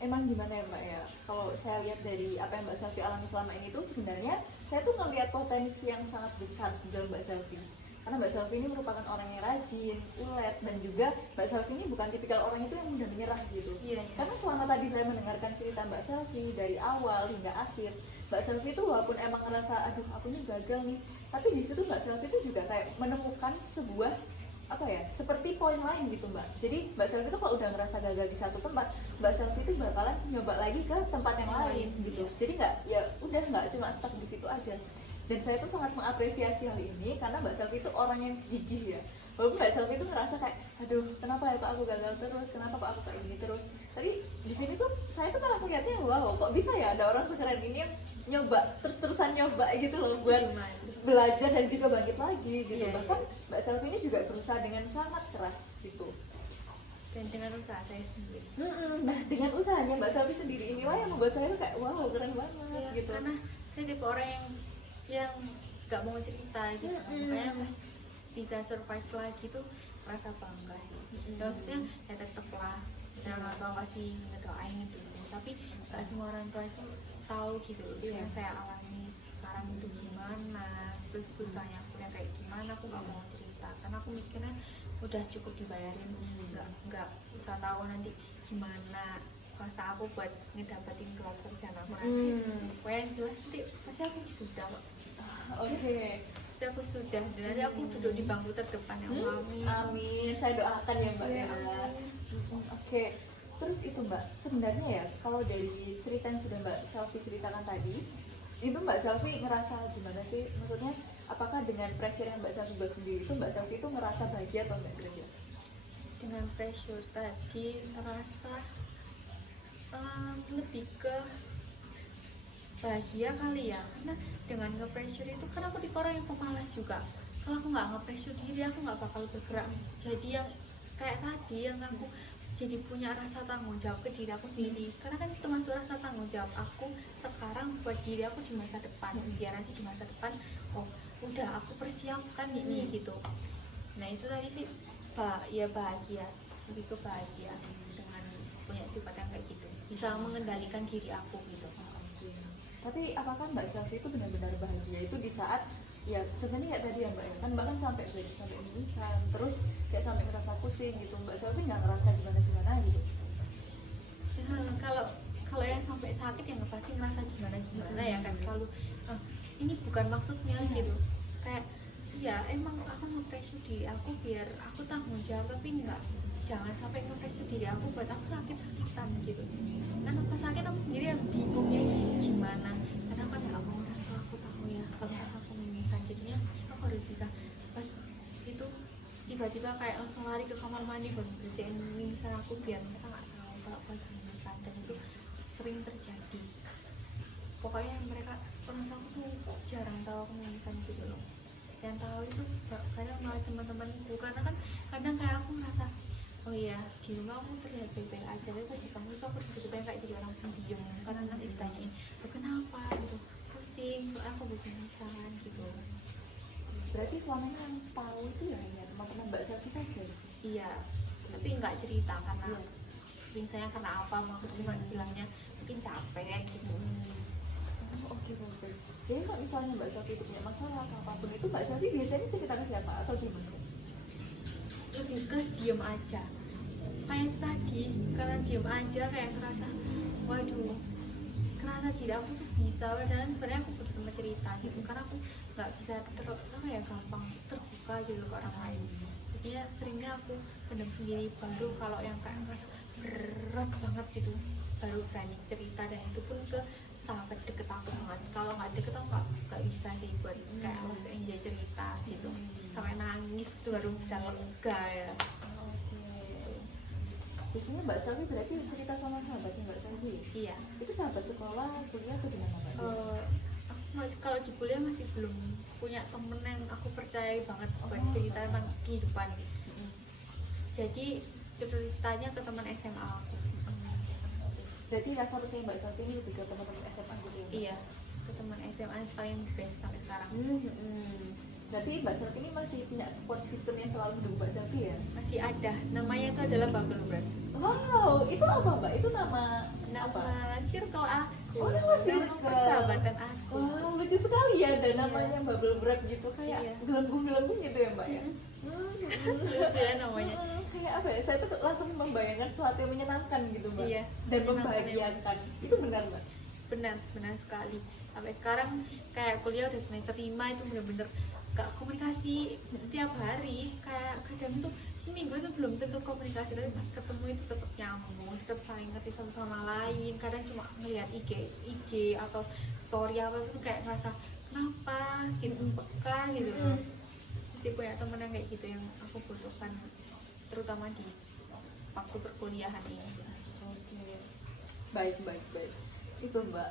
Emang gimana ya Mbak ya, kalau saya lihat dari apa yang Mbak Selfie alami selama ini tuh sebenarnya saya tuh ngelihat potensi yang sangat besar di dalam Mbak Selfie. Karena Mbak Selfie ini merupakan orang yang rajin, ulet, dan juga Mbak Selfie ini bukan tipikal orang itu yang mudah menyerah gitu. Iya. Karena selama tadi saya mendengarkan cerita Mbak Selfie dari awal hingga akhir, Mbak Selfie itu walaupun emang ngerasa aduh aku ini gagal nih, tapi di situ Mbak Selfie itu juga kayak menemukan sebuah apa ya, seperti poin lain gitu Mbak. Jadi Mbak Selfie itu kalau udah ngerasa gagal di satu tempat, Mbak Selfie itu bakalan nyoba lagi ke tempat yang lain gitu. Jadi nggak, ya udah nggak cuma stuck di situ aja. Dan saya tuh sangat mengapresiasi hal ini karena Mbak Selfie itu orang yang gigih ya. Walaupun Mbak Selfie itu ngerasa kayak, aduh kenapa ya kok aku gagal terus, kenapa kok aku kayak gini terus. Tapi di sini tuh saya tuh merasa lihatnya wow, kok bisa ya ada orang sekeren ini yang nyoba terus-terusan nyoba gitu loh buat belajar dan juga bangkit lagi gitu. Bahkan Mbak Selfie ini juga berusaha dengan sangat keras gitu. Dan dengan usaha saya sendiri. Nah dengan usahanya Mbak Selfie sendiri inilah yang membuat saya tuh kayak wow keren banget Ya, gitu. karena saya tipe orang yang nggak mau cerita gitu. Makanya pas bisa survive lagi tuh rasa bangga sih. Maksudnya ya tetep lah orang tua pasti ngedoain gitu. Tapi nggak semua orang tua itu tahu gitu yang saya alami sekarang itu gimana, terus susahnya aku yang kayak gimana. Aku nggak mau cerita karena aku mikirnya udah cukup dibayarin, nggak usah tahu nanti gimana masa aku buat ngedapetin gelar kerjaan aku nanti. Pokoknya yang jelas nanti pasti aku sudah kok. Oke. Pasti aku sudah, dan nanti aku duduk di bangku terdepan yang amin. Amin, saya doakan ya Mbak ya. Oke. Terus itu Mbak, sebenarnya ya kalau dari cerita yang sudah Mbak Selfie ceritakan tadi, itu Mbak Selfie ngerasa gimana sih? Maksudnya apakah dengan pressure yang Mbak Selfie buat sendiri itu Mbak Selfie itu ngerasa bahagia atau enggak kira-kira? Dengan pressure tadi ngerasa lebih ke bahagia kali ya, karena dengan nge-pressure itu kan aku tipe orang yang pemalas juga. Kalau aku nggak nge-pressure diri aku nggak bakal bergerak. Jadi yang kayak tadi yang aku jadi punya rasa tanggung jawab ke diri aku sendiri, karena kan itu masuk rasa tanggung jawab aku sekarang buat diri aku di masa depan, biar nanti di masa depan oh udah aku persiapkan ini gitu. Nah itu tadi sih ya bahagia, lebih ke bahagia dengan punya sifat yang kayak gitu, bisa mengendalikan diri aku gitu. Tapi apakah Mbak Selfie itu benar-benar bahagia itu di saat ya sebenarnya kayak tadi ya Mbak ya, kan bahkan sampai belajar sampai mimisan, terus kayak sampai ngerasa pusing gitu, Mbak Selfie nggak ngerasa gimana gitu? Kalau yang sampai sakit yang pasti merasa gimana ya kan, kalau ini bukan maksudnya gitu, kayak ya emang aku nge-pressure diri aku biar aku tanggung jawab, tapi jangan sampai nge-pressure diri aku buat aku sakit-sakitan gitu. Kan pas sakit aku sendiri yang bingungnya gimana, karena kan nggak mau orang tua aku tahu ya kalau pas aku mimisan. Jadinya aku harus bisa pas itu tiba-tiba kayak langsung lari ke kamar mandi buat bersihin mimisan aku biar mereka nggak tahu kalau aku lagi mimisan, dan itu sering terjadi. Pokoknya mereka orang tua aku tuh jarang tahu aku mimisan gitu loh. Yang tahu itu kadang malah teman-temanku, karena kan kadang kayak aku ngerasa oh iya di rumah aku terlihat baik-baik aja, tapi pas di kampus tuh aku tiba-tiba kayak jadi orang pendiam, karena nanti ditanyain kenapa gitu, pusing aku bisa misalkan gitu. Berarti selama ini yang tahu itu ya hanya teman-teman Mbak Selfie saja? Iya, tapi nggak cerita karena misalnya karena apa, mau cuma bilangnya mungkin capek gitu. Oke. Jadi kalau misalnya Mbak Selfie itu punya masalah atau apapun itu Mbak Selfie biasanya cerita ke siapa atau gimana? Lebih ke diem aja kayak tadi, karena diem aja kayak ngerasa waduh kenapa diri aku tuh bisa, padahal sebenarnya aku butuh tempat cerita gitu, karena aku nggak bisa gampang terbuka gitu ke orang lain. Jadinya seringnya aku pendam sendiri, baru kalau yang kayak ngerasa berat banget gitu baru berani cerita, dan itu pun ke sahabat deket aku banget. Kalau nggak deket aku nggak bisa sih buat kayak harus enjoy cerita gitu. Sampai nangis tuh baru bisa lega ya. Oke. Biasanya Mbak Selvi berarti cerita sama sahabatnya Mbak Selvi? Iya. Itu sahabat sekolah, kuliah atau di mana Mbak? Kalau di kuliah masih belum punya temen yang aku percaya banget buat cerita tentang kehidupan. Jadi ceritanya ke teman SMA aku. Berarti rasa percaya Mbak Selvi ini lebih ke teman-teman SMA gitu ya? Iya, ke teman SMA yang paling best sampai sekarang. Berarti Mbak Selvi ini masih punya support system yang selalu mendukung Mbak Selvi ya? Masih ada, namanya itu adalah Bubble Wrap. Wow, itu apa Mbak? Itu nama apa? Circle aku. Oh, nama circle. Persahabatan aku. Wow, lucu sekali ya, dan namanya Bubble Wrap gitu, kayak Iya. gelembung-gelembung gitu ya Mbak ya? Lucu ya namanya. Kayak apa ya, saya tuh langsung membayangkan sesuatu yang menyenangkan gitu Mbak. Iya, Dan menyenangkan membahagiakan. Itu benar Mbak? Benar sekali. Sampai sekarang kayak kuliah udah semester 5 itu bener-bener gak komunikasi setiap hari. Kayak kadang tuh seminggu itu belum tentu komunikasi, tapi pas ketemu itu tetap nyambung, tetap saling ngerti satu sama lain. Kadang cuma ngeliat IG atau story apa itu kayak ngerasa kenapa gitu, peka gitu loh. Mesti punya temen yang kayak gitu yang aku butuhkan, terutama di waktu perkuliahan ini. Oke. Baik. Itu Mbak.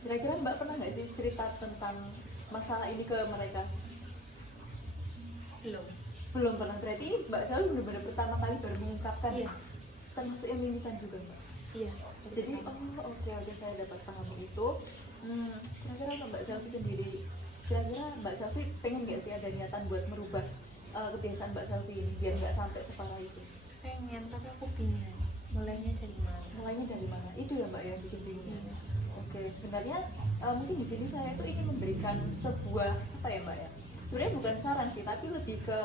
Kira-kira Mbak pernah nggak sih cerita tentang masalah ini ke mereka? Belum pernah. Berarti Mbak selalu benar-benar pertama kali baru mengungkapkan. Iya. Termasuk yang mimisan juga Mbak. Iya. Jadi oke saya dapat paham itu. Kira-kira Mbak Selvi sendiri, kira-kira Mbak Selvi pengen nggak sih ada niatan buat merubah kebiasaan Mbak Selvi ini biar nggak sampai separah itu? Pengen, tapi aku bingung mulainya dari mana. Mulainya dari mana? Itu ya Mbak yang bikin bingung. Oke, sebenarnya mungkin di sini saya tuh ingin memberikan sebuah apa ya Mbak ya? Sebenarnya bukan saran sih, tapi lebih ke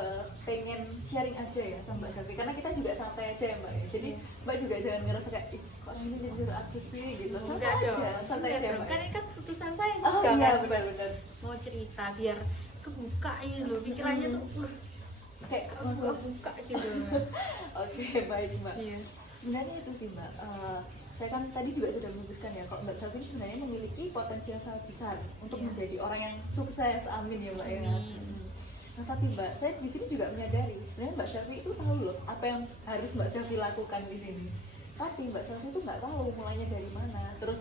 pengen sharing aja ya sama Mbak Selvi, karena kita juga santai aja ya Mbak ya. Jadi Mbak juga jangan ngerasa kayak ih kok orang ini nyuruh aku sih gitu. Santai aja Mbak. Kan ini kan keputusan saya Oh juga iya kan. benar. Mau cerita biar kebuka ini loh, pikirannya tuh Kayak kebuka gitu. Oke, baik Mbak. Iya. Sebenarnya itu sih Mbak, saya kan tadi juga sudah menyebutkan ya kalau Mbak Selvi sebenarnya memiliki potensi yang sangat besar untuk menjadi orang yang sukses, amin ya Mbak ya. Nah tapi Mbak, saya di sini juga menyadari sebenarnya Mbak Selvi itu tahu loh apa yang harus Mbak Selvi lakukan di sini. Tapi Mbak Selvi itu nggak tahu mulainya dari mana, terus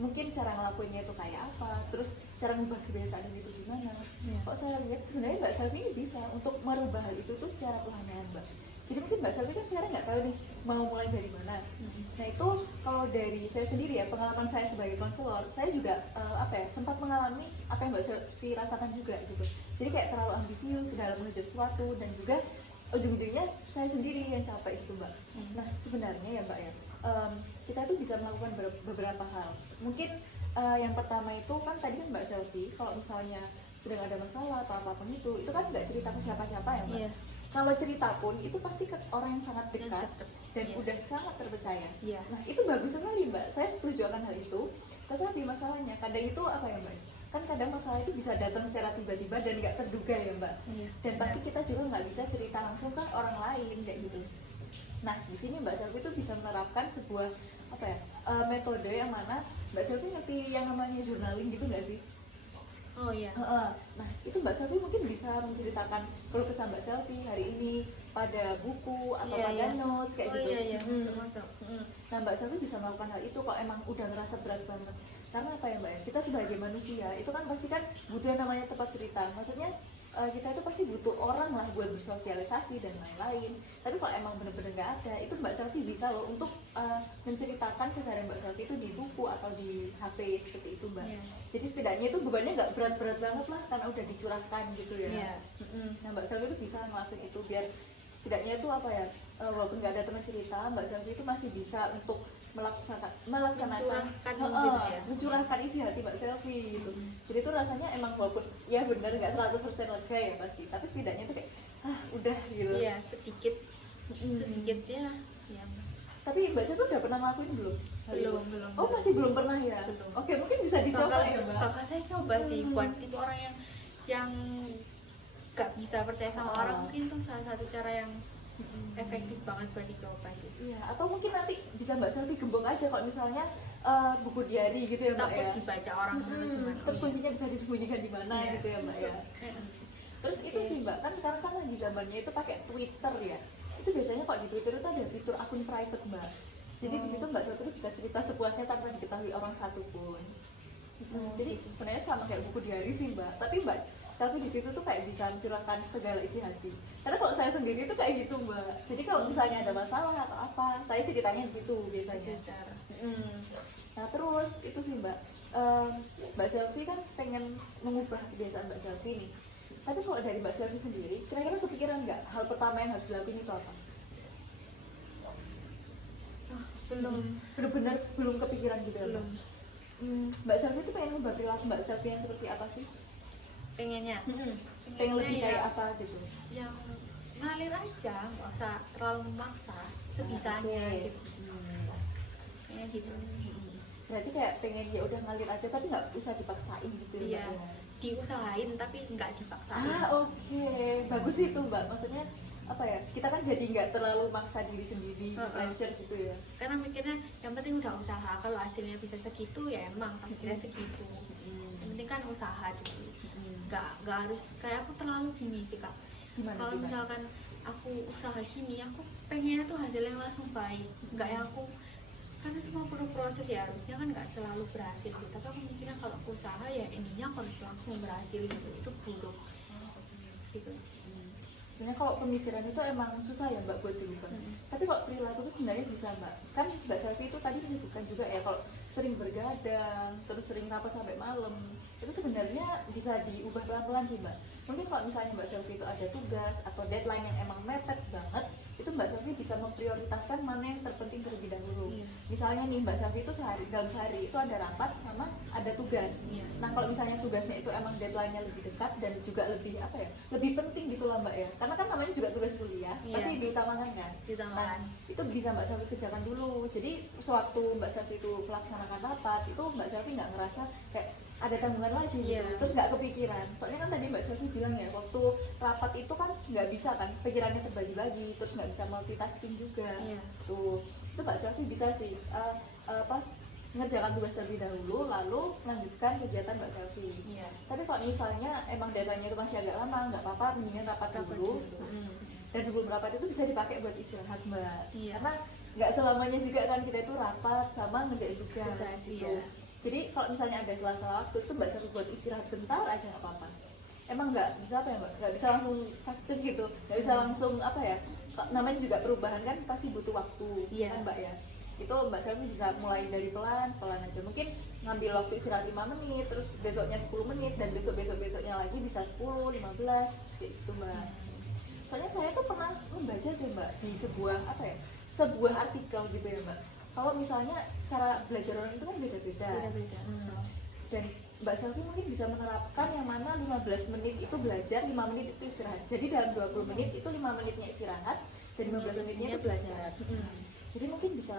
mungkin cara ngelakuinnya itu kayak apa, terus cara mengubah kebiasaan itu gimana. Kok saya lihat sebenarnya Mbak Selvi ini bisa untuk merubah hal itu tuh secara perlahan Mbak. Jadi mungkin Mbak Selvi kan sekarang nggak tahu nih mau mulai dari mana. Nah itu kalau dari saya sendiri ya, pengalaman saya sebagai konselor, saya juga sempat mengalami apa yang Mbak Selvi rasakan juga gitu. Jadi kayak terlalu ambisius dalam menuju sesuatu, dan juga ujung-ujungnya saya sendiri yang capek gitu Mbak. Nah sebenarnya ya Mbak ya, kita tuh bisa melakukan beberapa hal. Mungkin yang pertama itu kan tadi kan Mbak Selvi kalau misalnya sedang ada masalah atau apapun itu kan nggak cerita ke siapa-siapa ya Mbak. Kalau cerita pun itu pasti ke orang yang sangat dekat dan udah sangat terpercaya. Nah itu bagus sekali Mbak, saya setuju akan hal itu. Tetapi masalahnya kadang itu apa ya Mbak, kan kadang masalah itu bisa datang secara tiba-tiba dan nggak terduga ya Mbak. Dan pasti kita juga nggak bisa cerita langsung ke orang lain kayak gitu. Nah di sini Mbak Selvi itu bisa menerapkan sebuah metode yang mana Mbak Selvi ngerti yang namanya journaling gitu nggak sih? Oh iya. Nah itu Mbak Selvi mungkin bisa menceritakan keluh kesah Mbak Selvi hari ini pada buku atau pada notes kayak gitu. Iya. Nah Mbak Selvi bisa melakukan hal itu kalau emang udah ngerasa berat banget. Karena apa ya Mbak ya, kita sebagai manusia itu kan pasti kan butuh yang namanya tempat cerita. Maksudnya kita itu pasti butuh orang lah buat bersosialisasi dan lain-lain. Tapi kalau emang bener-bener nggak ada, itu Mbak Selvi bisa loh untuk menceritakan keseharian Mbak Selvi itu di buku atau di HP seperti itu Mbak. Jadi setidaknya itu bebannya nggak berat-berat banget lah karena udah dicurahkan gitu ya. Nah Mbak Selvi itu bisa ngelakuin itu biar setidaknya itu walaupun nggak ada teman cerita, Mbak Selvi itu masih bisa untuk melaksanakan mencurahkan isi hati Mbak Selvi gitu. Jadi itu rasanya emang walaupun ya benar nggak 100% lega ya pasti, tapi setidaknya itu kayak udah gitu. Iya, sedikitnya ya. Tapi Mbak Selvi udah pernah ngelakuin belum? Belum. Oh masih belum pernah ya? Belum. Oke, mungkin bisa dicoba ya Mbak. Bakal saya coba sih buat tipe orang yang nggak bisa percaya sama orang, mungkin itu salah satu cara yang efektif banget buat dicoba sih. Iya, atau mungkin nanti bisa Mbak Selfie gembok aja kalau misalnya buku diary gitu ya Mbak Takut ya. dibaca orang gimana. Terus kuncinya bisa disembunyikan di mana Iya. gitu ya Mbak ya. Terus itu sih Mbak, kan sekarang kan lagi zamannya itu pakai Twitter ya. Itu biasanya kalau di Twitter itu ada fitur akun private Mbak. Jadi di situ Mbak Selfie bisa cerita sepuasnya tanpa diketahui orang satupun. Jadi sebenarnya sama kayak buku diary sih Mbak. Tapi Mbak Selfie di situ tuh kayak bisa mencurahkan segala isi hati. Karena kalau saya sendiri tuh kayak gitu Mbak. Jadi kalau misalnya ada masalah atau apa, saya ceritanya gitu biasanya. Nah terus itu sih Mbak, Mbak Selfie kan pengen mengubah kebiasaan Mbak Selfie nih. Tapi kalau dari Mbak Selfie sendiri, kira-kira kepikiran nggak hal pertama yang harus dilakuin itu apa? Belum. Bener-bener belum kepikiran gitu ya Mbak? Belum. Mbak Selfie itu pengen mengubah perilaku Mbak Selfie yang seperti apa sih? Pengennya Pengen lebih ya kayak apa gitu? yang ngalir aja, nggak usah terlalu memaksa, sebisanya Oke. gitu. Kayak gitu. Berarti kayak pengen ya udah ngalir aja tapi nggak usah dipaksain gitu ya Iya, Mbak ya? diusahain tapi nggak dipaksain. Oke. Bagus itu Mbak, maksudnya apa ya, kita kan jadi nggak terlalu maksa diri sendiri, pressure gitu ya. Karena mikirnya yang penting udah usaha, kalau hasilnya bisa segitu ya emang takdirnya segitu. Yang penting kan usaha dulu. Nggak harus kayak aku terlalu gini sih Kak. Kalau misalkan aku usaha gini, aku pengennya tuh hasilnya langsung baik, nggak yang aku, karena semua perlu proses ya, harusnya kan nggak selalu berhasil gitu. Tapi aku mikirnya kalau aku usaha ya ininya harus langsung berhasil gitu, itu buruk gitu. Sebenarnya kalau pemikiran itu emang susah ya Mbak buat dirubah. Tapi kalau perilaku itu sebenarnya bisa Mbak. Kan Mbak Selfie itu tadi menyebutkan juga ya kalau sering bergadang, terus sering rapat sampai malam, itu sebenarnya bisa diubah pelan-pelan sih Mbak. Mungkin kalau misalnya Mbak Selfie itu ada tugas atau deadline yang emang mepet banget, itu Mbak Selfie bisa memprioritaskan mana yang terpenting terlebih dahulu. Misalnya nih Mbak Selfie itu dalam sehari itu ada rapat sama ada tugas. Nah kalau misalnya tugasnya itu emang deadline-nya lebih dekat dan juga lebih apa ya, lebih penting gitu lah Mbak ya. Karena kan namanya juga tugas kuliah, pasti diutamakan kan. Diutamakan. Nah itu bisa Mbak Selfie kerjakan dulu. Jadi sewaktu Mbak Selfie itu melaksanakan rapat, itu Mbak Selfie nggak ngerasa kayak ada tanggungan lagi gitu, terus nggak kepikiran. Soalnya kan tadi Mbak Selfie bilang ya, waktu rapat itu kan nggak bisa kan, pikirannya terbagi-bagi, terus nggak bisa multitasking juga. Tuh, itu Mbak Selfie bisa sih ngerjakan tugas terlebih dahulu, lalu melanjutkan kegiatan Mbak Selfie. Tapi kalau misalnya emang deadline-nya itu masih agak lama, nggak apa-apa, mendingan rapat dulu. Dan sebelum rapat itu bisa dipakai buat istirahat Mbak. Karena nggak selamanya juga kan kita itu rapat sama ngerjain tugas gitu. Jadi kalau misalnya ada sela-sela waktu itu Mbak Selfie buat istirahat bentar aja nggak apa-apa. Emang nggak bisa apa ya Mbak? Nggak bisa langsung cacet gitu, nggak bisa langsung apa ya? Namanya juga perubahan kan pasti butuh waktu, kan Mbak ya. Itu Mbak Selfie bisa mulai dari pelan-pelan aja. Mungkin ngambil waktu istirahat 5 menit, terus besoknya 10 menit, dan besoknya lagi bisa 10, 15 gitu Mbak. Soalnya saya tuh pernah membaca sih Mbak di sebuah artikel gitu ya Mbak. Kalau misalnya cara belajar orang itu kan beda-beda. Dan Mbak Selfie mungkin bisa menerapkan yang mana 15 menit itu belajar, 5 menit itu istirahat. Jadi dalam 20 menit itu 5 menitnya istirahat dan 15 menitnya itu belajar. Jadi mungkin bisa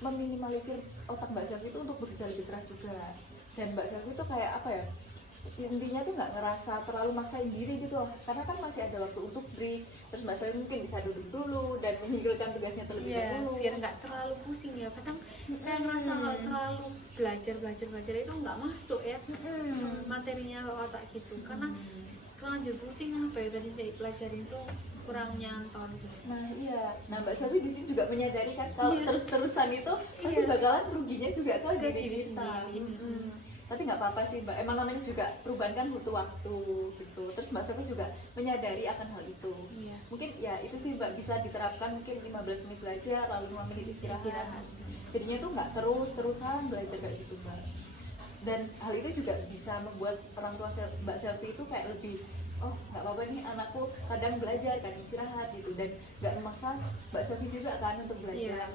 meminimalisir otak Mbak Selfie itu untuk bekerja lebih keras juga. Dan Mbak Selfie itu kayak intinya tuh nggak ngerasa terlalu maksain diri gitu loh, karena kan masih ada waktu untuk break. Terus Mbak Selfie mungkin bisa duduk dulu dan menyingkirkan tugasnya terlebih dahulu biar nggak terlalu pusing ya. Kadang kayak ngerasa kalau terlalu belajar itu nggak masuk ya materinya ke otak gitu, karena terlanjur pusing apa ya tadi saya pelajarin tuh kurang nyantol gitu. Nah Mbak Selfie di sini juga menyadari kan kalau terus-terusan itu pasti bakalan ruginya juga kan Ke diri diri kita. sendiri. Tapi nggak apa-apa sih Mbak, emang namanya juga perubahan kan butuh waktu gitu. Terus Mbak Selfie juga menyadari akan hal itu. Mungkin ya itu sih Mbak bisa diterapkan, mungkin 15 menit belajar lalu 5 menit istirahat. Jadinya tuh nggak terus-terusan belajar kayak gitu Mbak. Dan hal itu juga bisa membuat orang tua Mbak Selfie itu kayak lebih, oh nggak apa-apa nih anakku kadang belajar kan istirahat gitu, dan nggak memaksa Mbak Selfie juga kan untuk belajar.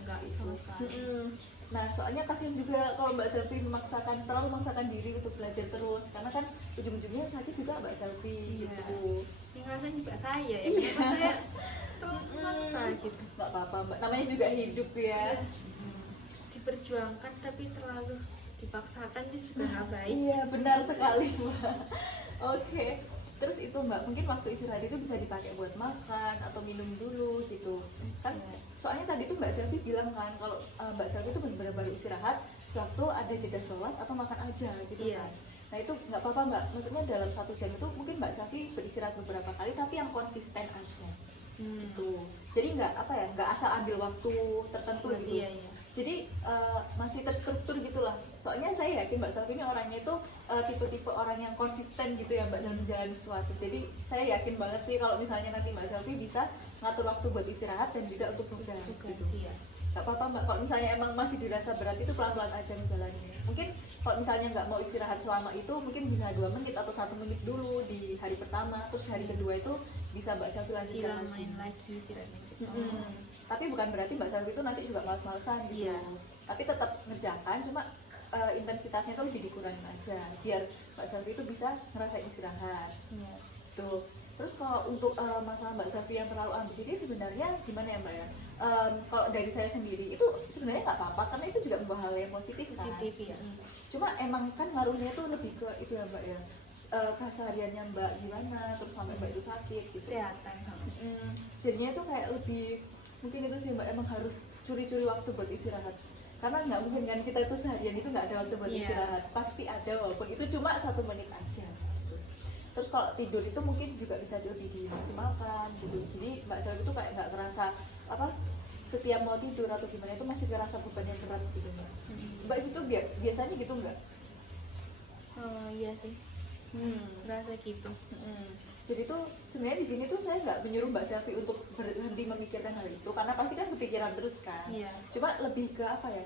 Nah soalnya kasihan juga kalau Mbak Selfie terlalu memaksakan diri untuk belajar terus, karena kan ujung-ujungnya sakit juga Mbak Selfie gitu. Yang rasanya juga saya ya, kenapa saya terlalu memaksa gitu. Nggak apa-apa Mbak, namanya juga hidup ya. Diperjuangkan tapi terlalu dipaksakan itu juga nggak baik. Iya benar sekali Mbak. Oke. Terus itu Mbak, mungkin waktu istirahat itu bisa dipakai buat makan atau minum dulu gitu kan. Soalnya tadi tuh Mbak Selvi bilang kan kalau Mbak Selvi itu benar-benar baru istirahat sewaktu ada jeda sholat atau makan aja gitu Iya. kan. Nah itu nggak apa-apa Mbak, maksudnya dalam 1 jam itu mungkin Mbak Selvi beristirahat beberapa kali tapi yang konsisten aja gitu. Jadi nggak apa ya, nggak asal ambil waktu tertentu gitu. Iya, iya. Jadi masih terstruktur gitulah. Soalnya saya yakin Mbak Selvi ini orangnya itu tipe-tipe orang yang konsisten gitu ya Mbak dalam menjalani sesuatu. Jadi saya yakin banget sih kalau misalnya nanti Mbak Selvi bisa ngatur waktu buat istirahat dan juga untuk tugas gitu. Iya. Gak apa-apa Mbak, kalau misalnya emang masih dirasa berat itu pelan-pelan aja menjalaninya. Mungkin kalau misalnya nggak mau istirahat selama itu mungkin bisa 2 menit atau 1 menit dulu di hari pertama, terus hari kedua itu bisa Mbak Selvi lanjutkan lagi. Main lagi istirahatnya gitu. Tapi bukan berarti Mbak Selvi itu nanti juga males-malesan gitu. Iya. Tapi tetap ngerjakan, cuma intensitasnya itu lebih dikurangin aja biar Mbak Selvi itu bisa ngerasain istirahat. Iya. Tuh. Terus kalau untuk masalah Mbak Selvi yang terlalu ambis ini sebenarnya gimana ya Mbak ya? Kalau dari saya sendiri itu sebenarnya nggak apa-apa karena itu juga membawa hal yang positif kan. Positif ya. Cuma emang kan ngaruhnya tuh lebih ke itu ya Mbak ya, kesehariannya Mbak gimana, terus sampai Mbak itu sakit gitu. Kesehatan. Jadinya tuh kayak lebih mungkin itu sih Mbak, emang harus curi-curi waktu buat istirahat. Karena nggak mungkin kan kita itu seharian itu nggak ada waktu buat Iya. istirahat, pasti ada walaupun itu cuma 1 menit aja. Terus kalau tidur itu mungkin juga bisa lebih dimaksimalkan gitu. Jadi Mbak Selvi itu kayak nggak ngerasa apa setiap mau tidur atau gimana itu masih ngerasa beban yang berat gitu Mbak. Mbak itu biasanya gitu nggak? Iya sih. Rasa gitu. Jadi tuh sebenarnya di sini tuh saya nggak menyuruh Mbak Selvi untuk berhenti memikirkan hal itu karena pasti kan kepikiran terus kan. Iya. Cuma lebih ke apa ya?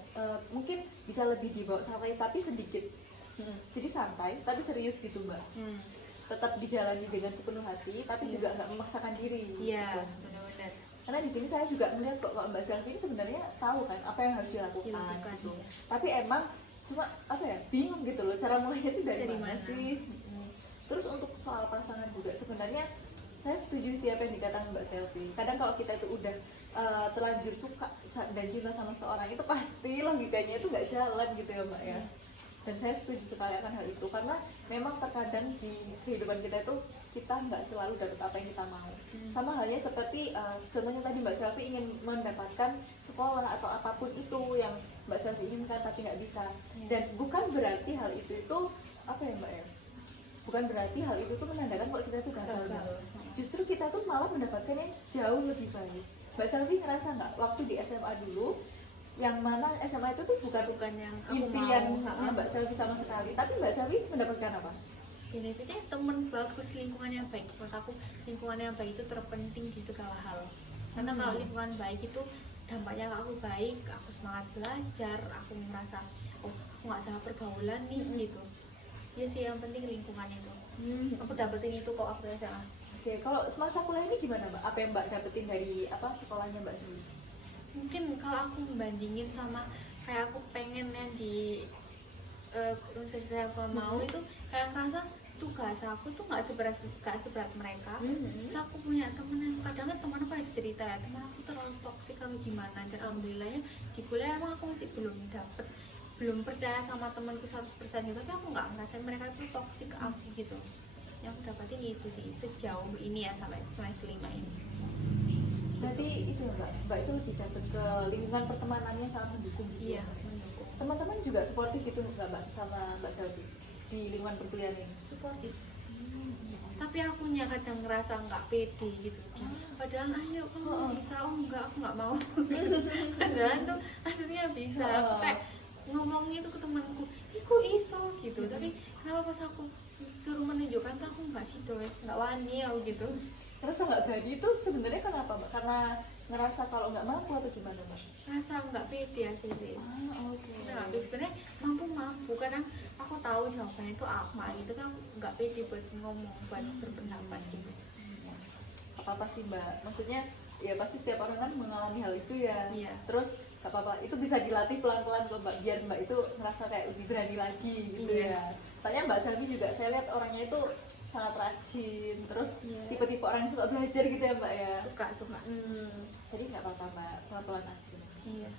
Mungkin bisa lebih dibawa santai tapi sedikit. Jadi santai tapi serius gitu Mbak. Tetap dijalani dengan sepenuh hati tapi juga nggak memaksakan diri. Iya, gitu. benar-benar. Karena di sini saya juga melihat kok kalau Mbak Selvi ini sebenarnya tahu kan apa yang harus dilakukan. Gitu. Tapi emang cuma apa ya bingung gitu loh cara mulainya itu dari mana sih. Terus untuk soal pasangan juga sebenarnya saya setuju sih apa yang dikatakan Mbak Selvi. Kadang kalau kita itu udah terlanjur suka dan cinta sama seorang itu pasti logikanya itu nggak jalan gitu ya Mbak ya. Dan saya setuju sekali akan hal itu karena memang terkadang di kehidupan kita itu kita nggak selalu dapat apa yang kita mau. Sama halnya seperti contohnya tadi Mbak Selvi ingin mendapatkan sekolah atau apapun itu yang Mbak Selvi inginkan tapi nggak bisa. Dan bukan berarti hal itu apa ya Mbak ya? Bukan berarti hal itu tuh menandakan kalau kita itu gagal. Justru kita tuh malah mendapatkan yang jauh lebih baik. Mbak Selvi ngerasa nggak waktu di SMA dulu yang mana SMA itu tuh bukan yang aku impian mau. Mbak Selvi sama sekali, tapi Mbak Selvi mendapatkan apa? Benefitnya teman bagus, lingkungan yang baik. Menurut aku lingkungan yang baik itu terpenting di segala hal. Karena kalau lingkungan baik itu dampaknya ke aku baik, aku semangat belajar, aku merasa oh aku nggak salah pergaulan nih gitu. Ya sih yang penting lingkungan itu. Aku dapetin itu kok aku SMA. Oke, kalau semasa kuliah ini gimana Mbak? Apa yang Mbak dapetin dari sekolahnya Mbak Selvi? Mungkin kalau aku membandingin sama kayak aku pengen yang di universitas yang aku mau itu kayak ngerasa tugas aku tuh nggak seberat mereka. Terus aku punya temen yang kadang kan teman aku ada cerita ya teman aku terlalu toksik atau gimana, dan alhamdulillahnya di kuliah emang aku masih belum percaya sama temanku 100% gitu, tapi aku nggak ngerasain mereka tuh toksik ke aku gitu. Yang aku dapatin itu sih sejauh ini ya sampai semester 5 ini. Berarti itu ya Mbak itu lebih dapet ke lingkungan pertemanannya sangat mendukung gitu. Iya, mendukung. Teman-teman juga suportif gitu nggak Mbak sama Mbak Selvi di lingkungan perkuliahan ini? Suportif. Tapi akunya kadang ngerasa nggak pede gitu. Padahal ayo kamu bisa, oh enggak aku nggak mau. Padahal tuh aslinya bisa. Aku kayak ngomong itu ke temanku, iku iso gitu. Tapi kenapa pas aku suruh menunjukkan tuh aku nggak sih nggak wani aku gitu. Ngerasa nggak berani itu sebenarnya kenapa Mbak? Karena ngerasa kalau nggak mampu atau gimana Mbak? Rasa nggak pede aja sih. Oke. Nah, habis sebenarnya mampu kadang aku tahu jawabannya itu apa gitu kan, nggak pede buat ngomong, buat berpendapat gitu. Apa sih Mbak? Maksudnya ya pasti setiap orang kan mengalami hal itu ya. Iya. Terus gak apa-apa, itu bisa dilatih pelan-pelan kok Mbak, biar Mbak itu ngerasa kayak lebih berani lagi gitu ya. Soalnya Mbak Selvi juga saya lihat orangnya itu sangat rajin, terus tipe-tipe orang yang suka belajar gitu ya Mbak ya. Suka. Jadi nggak apa-apa Mbak, pelan-pelan aja. Iya.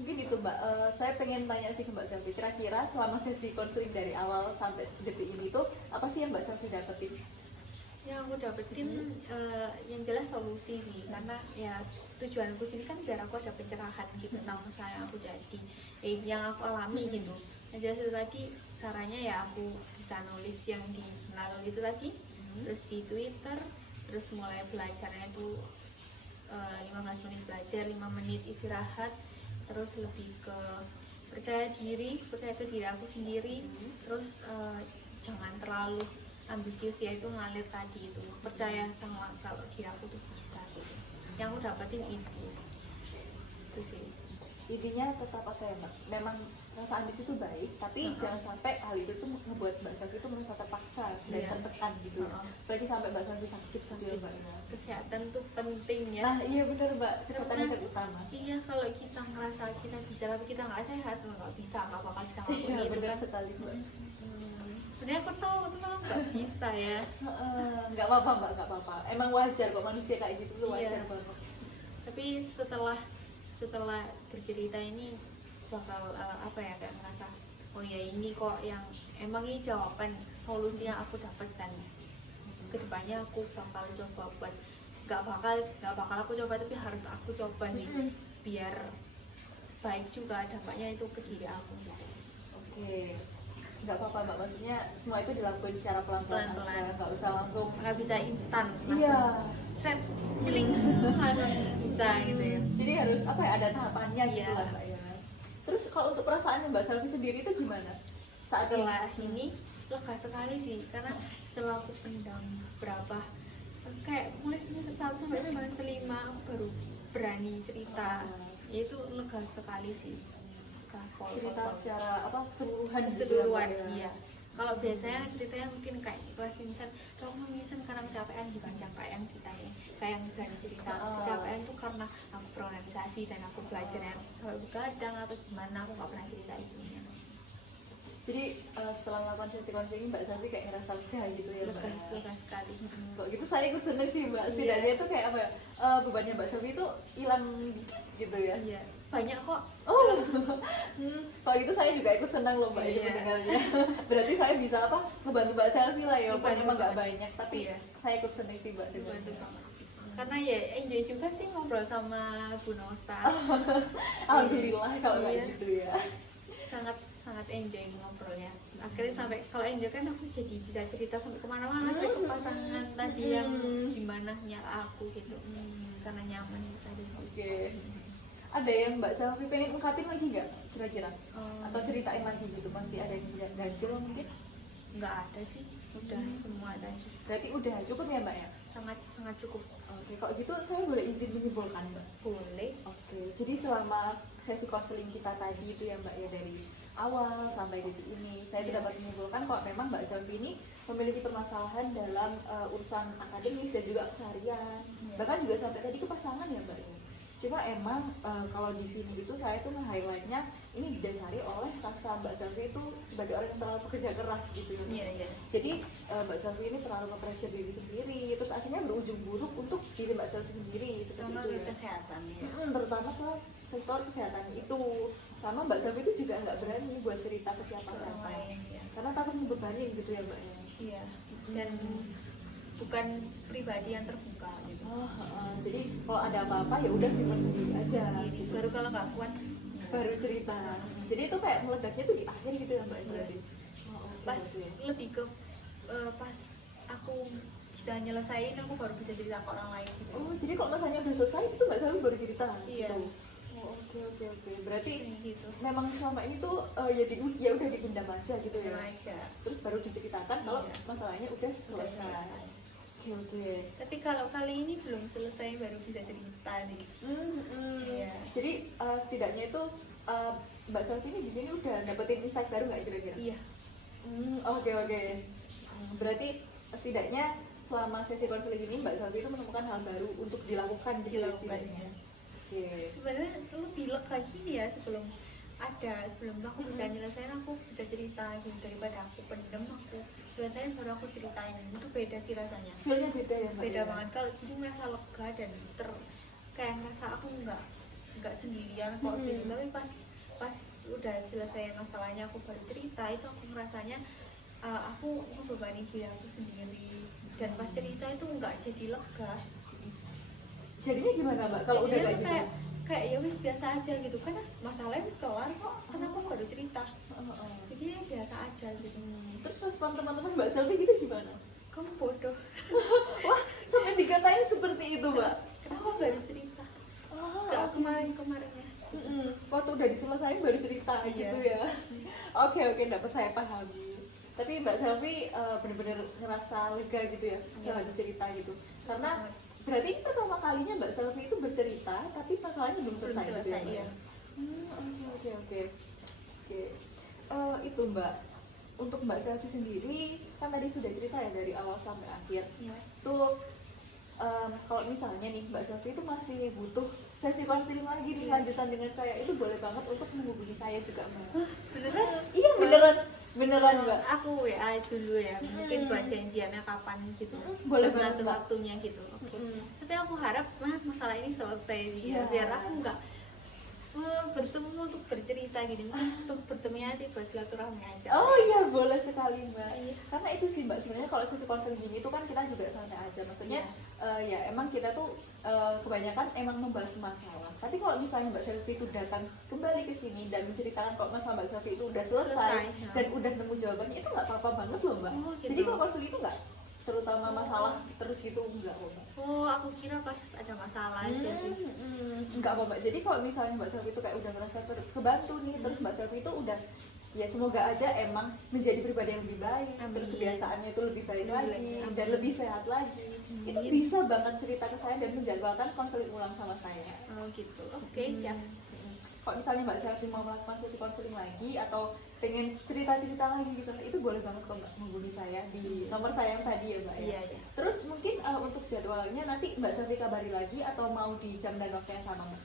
Mungkin itu Mbak, saya pengen tanya sih ke Mbak Selvi, kira-kira selama sesi konseling dari awal sampai detik ini tuh apa sih yang Mbak Selvi dapetin? Yang aku dapetin yang jelas solusi sih, karena ya tujuanku sini kan biar aku ada pencerahan gitu tentang masalah yang aku jadi yang aku alami gitu. Yang jelas itu tadi caranya ya aku bisa nulis yang di jurnal itu tadi, terus di Twitter, terus mulai belajarnya itu 15 menit belajar, 5 menit istirahat, terus lebih ke percaya ke diri aku sendiri, terus jangan terlalu ambisius, ya itu ngalir tadi itu, percaya sama kalau diri aku tuh bisa gitu. Yang aku dapetin itu sih. Intinya tetap apa ya Mbak, memang rasa ambisi itu baik, tapi jangan sampai hal itu tuh ngebuat Mbak Selvi itu merasa terpaksa dan tertekan gitu ya. Apalagi sampai Mbak Selvi sakit gitu ya Mbak. Kesehatan tuh penting ya. Nah iya benar Mbak, kesehatan yang utama. Iya, kalau kita ngerasa kita bisa tapi kita nggak sehat, nggak bisa, nggak bakal bisa Iya ngelakuin itu benar kan. sekali Mbak. Sebenarnya aku tahu nggak bisa ya. Nggak apa-apa Mbak, nggak apa-apa. Emang wajar kok manusia kayak gitu tuh wajar Iya. banget. Tapi setelah bercerita ini bakal apa ya, kayak ngerasa oh ya ini kok yang emang ini jawaban solusi yang aku dapatkan. Kedepannya aku bakal coba buat nggak bakal aku coba, tapi harus aku coba nih biar baik juga dampaknya itu ke diri aku gitu. Oke, nggak apa-apa Mbak, maksudnya semua itu dilakukan secara pelan-pelan Pelan-pelan. aja, nggak usah langsung. Nggak bisa instan Iya. langsung set celing langsung bisa gitu ya. Jadi harus apa ya, ada tahapannya gitu Iya. lah Mbak ya. Terus kalau untuk perasaan Mbak Selvi sendiri itu gimana? Saat Setelah ini lega sekali sih, karena setelah aku pendam berapa kayak mulai semester 1 sampai semester 5 aku baru berani cerita, itu lega sekali sih. cerita secara apa keseluruhan gitu ya, keseluruhan Mbak, ya? iya. Kalau biasanya ceritanya mungkin kayak kelas misal dok misal karena kecapean dibaca, kayak yang ceritanya kayak yang berani cerita kecapean tuh karena aku berorganisasi dan aku belajar yang sampai begadang atau gimana, aku nggak pernah cerita itunya. Jadi setelah melakukan sesi konseling Mbak Selvi kayak ngerasa lega gitu ya Mbak? Lega sekali. Kok gitu saya ikut seneng sih Mbak, setidaknya itu kayak apa ya, bebannya Mbak Selvi itu hilang dikit gitu ya. Iya, banyak kok. Oh, kalau gitu saya juga ikut senang loh Mbak, ini Iya. mendengarnya. Berarti saya bisa apa, ngebantu Mbak Selvi lah ya, walaupun Ngebantu emang nggak banget. banyak, tapi Iya. saya ikut senang sih Mbak Dibantu dengarnya. banget. Karena ya enjoy juga sih ngobrol sama Bu Nosa. Alhamdulillah kalau Iya. kayak gitu ya. sangat enjoy ngobrolnya. Akhirnya sampai kalau enjoy kan aku jadi bisa cerita sampai kemana-mana, sampai ke pasangan tadi yang gimana nya aku gitu. Karena nyaman tadi sih. Oke. Ada yang Mbak Selvi pengen ungkapin lagi nggak kira-kira? Atau ceritain lagi gitu, masih ada yang ganjil mungkin? Nggak ada sih, udah semua tadi. Berarti udah cukup ya Mbak ya? Sangat cukup. Oke, kalau gitu saya boleh izin menyimpulkan Mbak? Boleh. Oke, jadi selama sesi konseling kita tadi itu ya Mbak ya, dari awal sampai detik ini, saya Iya. dapat menyimpulkan kok memang Mbak Selvi ini memiliki permasalahan dalam urusan akademis dan juga keseharian, Iya. bahkan juga sampai tadi ke pasangan ya Mbak ya. Cuma emang kalau di sini itu saya tuh nge-highlightnya ini didasari oleh rasa Mbak Selvi itu sebagai orang yang terlalu pekerja keras gitu ya. Iya. Jadi Mbak Selvi ini terlalu nge-pressure diri sendiri, terus akhirnya berujung buruk untuk diri Mbak Selvi sendiri seperti Sama itu ya. kesehatan ya. Terutama ke sektor kesehatan itu. Sama Mbak Selvi itu juga nggak berani buat cerita ke siapa-siapa Ya. karena takut membebani gitu ya Mbak ya. Iya. Dan bukan pribadi yang terbuka gitu. Jadi kalau ada apa-apa ya udah simpan sendiri aja gitu. Baru kalau nggak kuat Baru cerita. Jadi itu kayak meledaknya tuh di akhir gitu ya Mbak berarti. pas lebih ke pas aku bisa nyelesain aku baru bisa cerita ke orang lain gitu. Oh, jadi kalau masanya udah selesai itu Mbak Selvi baru cerita Iya. gitu. Oh, oke. Berarti Kayak gitu. memang selama ini tuh ya udah dipendam aja gitu ya. Sama aja. Terus baru diceritakan kalau Iya. masalahnya udah Udah selesai. selesai. Oke. Tapi kalau kali ini belum selesai baru bisa cerita nih. Iya. Jadi setidaknya itu Mbak Selvi ini di sini udah dapetin insight baru nggak kira-kira? Iya. Oke. Berarti setidaknya selama sesi konseling ini Mbak Selvi itu menemukan hal baru untuk dilakukan gitu ya, setidaknya. Oke. Sebenarnya lebih lega gini ya sebelum aku bisa nyelesain, aku bisa cerita gitu, daripada aku pendem aku selesaiin baru aku ceritain, itu beda sih rasanya. Feelnya beda ya Mbak? Beda ya? banget. Kalau jadi merasa lega dan kayak ngerasa aku nggak nggak sendirian kok gitu. Tapi pas udah selesai masalahnya aku baru cerita, itu aku ngerasanya aku membebani diri aku sendiri, dan pas cerita itu nggak jadi lega. Jadinya gimana mbak kalau udah Jadinya kayak gitu? kayak ya wis biasa aja gitu kan, masalahnya wis kelar kok, kenapa baru cerita, jadi ya biasa aja gitu. Terus respon teman-teman mbak Selvi gitu gimana? Kamu bodoh, Wah sampai dikatain seperti itu mbak? kenapa baru cerita, gak kemarin-kemarinnya. Waktu udah diselesain baru cerita gitu ya. Oke, dapat saya pahami. Tapi Mbak Selvi benar-benar ngerasa lega gitu ya setelah cerita gitu. Karena berarti ini pertama kalinya Mbak Selvi itu bercerita tapi masalahnya belum selesai gitu ya. Iya. Oke. Itu Mbak, untuk Mbak Selvi sendiri kan tadi sudah cerita ya dari awal sampai akhir. Iya. Tuh kalau misalnya nih Mbak Selvi itu masih butuh sesi konseling lagi nih lanjutan dengan saya, itu boleh banget untuk menghubungi saya juga Mbak. Beneran? Iya beneran Mbak. Aku WA dulu ya, mungkin buat janjiannya kapan gitu, Boleh pas banget, Mbak. waktunya gitu. Oke. Tapi aku harap masalah ini selesai sih Iya. ya, biar aku nggak bertemu untuk bercerita gini, untuk bertemunya nanti buat silaturahmi aja. Oh iya boleh sekali Mbak. Iya. Karena itu sih Mbak, sebenarnya kalau sesi konseling gini itu kan kita juga santai aja. Maksudnya ya emang kita tuh kebanyakan emang membahas masalah. Tapi kalau misalnya Mbak Selvi itu datang kembali ke sini dan menceritakan kalau masalah Mbak Selvi itu udah selesai dan udah nemu jawabannya, itu nggak apa-apa banget loh Mbak. Oh, gitu. Jadi kalau konseling itu nggak terutama masalah terus gitu enggak kok Mbak. Oh, aku kira pas ada masalah aja sih. Enggak apa Mbak. Jadi kalau misalnya Mbak Selvi itu kayak udah merasa kebantu nih, terus Mbak Selvi itu udah ya semoga aja emang menjadi pribadi yang lebih baik, terus kebiasaannya itu lebih baik lagi dan lebih sehat lagi. Itu bisa banget cerita ke saya dan menjadwalkan konseling ulang sama saya. Oh gitu. Oke, siap. Kalau misalnya Mbak Selvi mau melakukan sesi konseling lagi atau pengen cerita-cerita lagi gitu, itu boleh banget kok Mbak menghubungi saya di nomor saya yang tadi ya Mbak ya. Iya. Terus mungkin untuk jadwalnya nanti Mbak Selvi kabari lagi atau mau di jam dan waktu yang sama Mbak?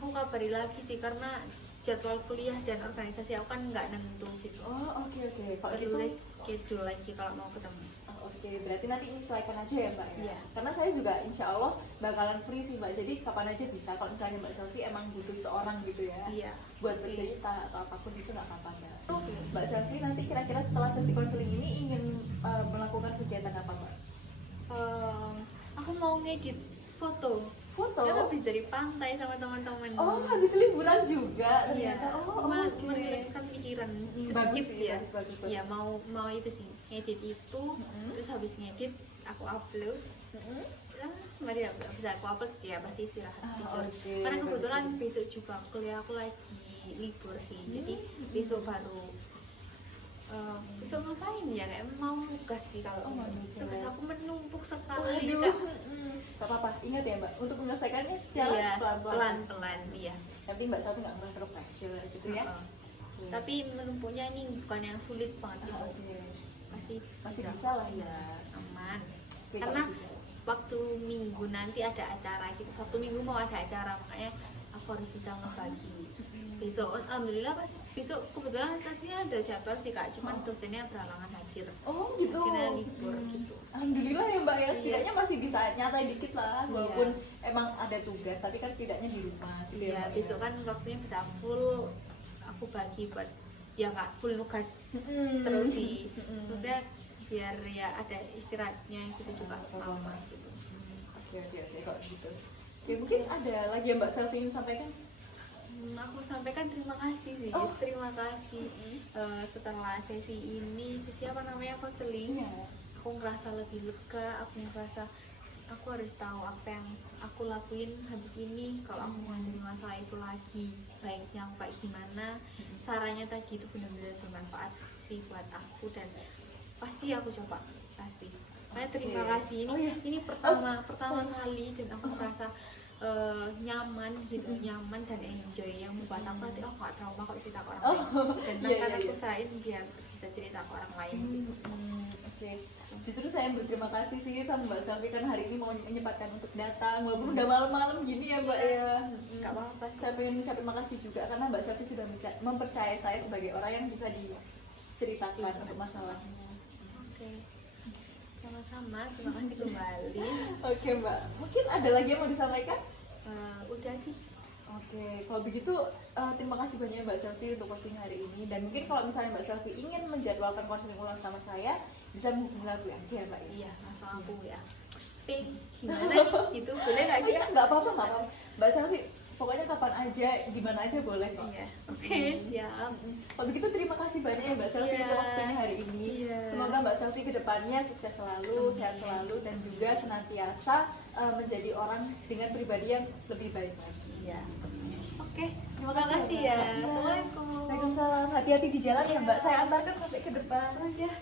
Aku kabari lagi sih, karena jadwal kuliah dan organisasi aku kan nggak nentu gitu. Oh oke. Kalau Baru gitu tulis schedule lagi kalau mau ketemu. oke, berarti nanti menyesuaikan aja ya Mbak ya? Iya. Karena saya juga insya Allah bakalan free sih Mbak, jadi kapan aja bisa. Kalau misalnya Mbak Selvi emang butuh seorang gitu ya, Iya. buat bercerita atau apapun itu nggak apa-apa Mbak. Mbak Selvi nanti kira-kira setelah sesi konseling ini ingin melakukan kegiatan apa Mbak? Aku mau ngedit foto. Foto? Kan habis dari pantai sama teman-teman. Oh, habis liburan juga Iya. ternyata. Oh, oke. Merilekskan pikiran Bagus sedikit sih, ya. bagus. Iya, mau itu sih, ngedit itu. Terus habis ngedit aku upload. Mari ya, bisa aku upload ya, pasti istirahat tidur. oke. Karena kebetulan Bagus. besok juga kuliah aku lagi libur sih. Jadi besok baru besok ngapain ya, kayak mau nugas sih kalau Oh, mau nugas. tugas aku menumpuk sekali. Waduh. Kak. Gak apa-apa, ingat ya Mbak, untuk menyelesaikannya secara Iya, pelan-pelan. pelan-pelan iya. Tapi Mbak Selvi nggak merasa pressure gitu ya? Heeh. Tapi menumpuknya ini bukan yang sulit banget gitu. Oke. Masih bisa bisa lah ya. aman. Oke, Karena kalau gitu. waktu minggu nanti ada acara gitu, Sabtu minggu mau ada acara, makanya aku harus bisa ngebagi. Besok alhamdulillah pas besok kebetulan tadinya ada jadwal sih Kak, cuman dosennya berhalangan hadir. Oh gitu. Akhirnya libur gitu. Alhamdulillah ya Mbak ya, Iya. setidaknya masih bisa nyatai dikit lah, walaupun emang ada tugas, tapi kan setidaknya di rumah. Gitu ya, Iya, Mbak, besok kan waktunya bisa full aku bagi buat ya Kak, full nugas terus sih. Maksudnya biar ya ada istirahatnya gitu juga lama gitu. Oke, kalau gitu. Oke, mungkin ada lagi yang Mbak Selvi ingin sampaikan? Aku sampaikan terima kasih sih. Oh. Terima kasih setelah sesi ini, sesi apa namanya, konseling. Iya. Aku ngerasa lebih lega, aku ngerasa aku harus tahu apa yang aku lakuin habis ini. Kalau aku menghadapi masalah itu lagi, baiknya aku kayak gimana. Sarannya tadi itu benar-benar bermanfaat sih buat aku, dan pasti aku coba, pasti. Makanya terima Oke. kasih, ini Oh, iya. ini pertama kali, dan aku merasa nyaman gitu, nyaman dan enjoy, yang membuat aku nanti nggak trauma kalau cerita ke orang lain, dan iya, akan aku iya. usahain biar bisa cerita ke orang lain gitu. Oke. Justru saya berterima kasih sih sama Mbak Selvi karena hari ini mau menyempatkan untuk datang walaupun udah malam-malam gini ya Mbak ya. Nggak apa-apa sih. Saya pengen ucapin makasih juga karena Mbak Selvi sudah mempercayai saya sebagai orang yang bisa diceritakan untuk masalahnya. Oke, sama-sama, terima kasih kembali. Oke Mbak, mungkin ada lagi yang mau disampaikan? Udah sih. Oke, kalau begitu terima kasih banyak Mbak Selvi untuk waktunya hari ini. Dan mungkin kalau misalnya Mbak Selvi ingin menjadwalkan konseling ulang sama saya, bisa menghubungi aku aja ya Mbak. Iya, langsung aku ya. Gimana nih? Itu boleh nggak sih? Iya, nggak apa-apa, nggak apa-apa. Mbak Selvi, pokoknya kapan aja, di mana aja boleh kok. Iya. Oke, siap. Kalau begitu terima kasih banyak ya Mbak Selvi Iya. untuk waktunya hari ini. Iya. Semoga Mbak Selvi kedepannya sukses selalu, sehat selalu, dan juga senantiasa menjadi orang dengan pribadi yang lebih baik lagi. Iya. Oke, terima Terima kasih ya. Mbak. Assalamualaikum. Waalaikumsalam. Hati-hati di jalan ya Mbak. Saya antarkan sampai ke depan. Oh, iya.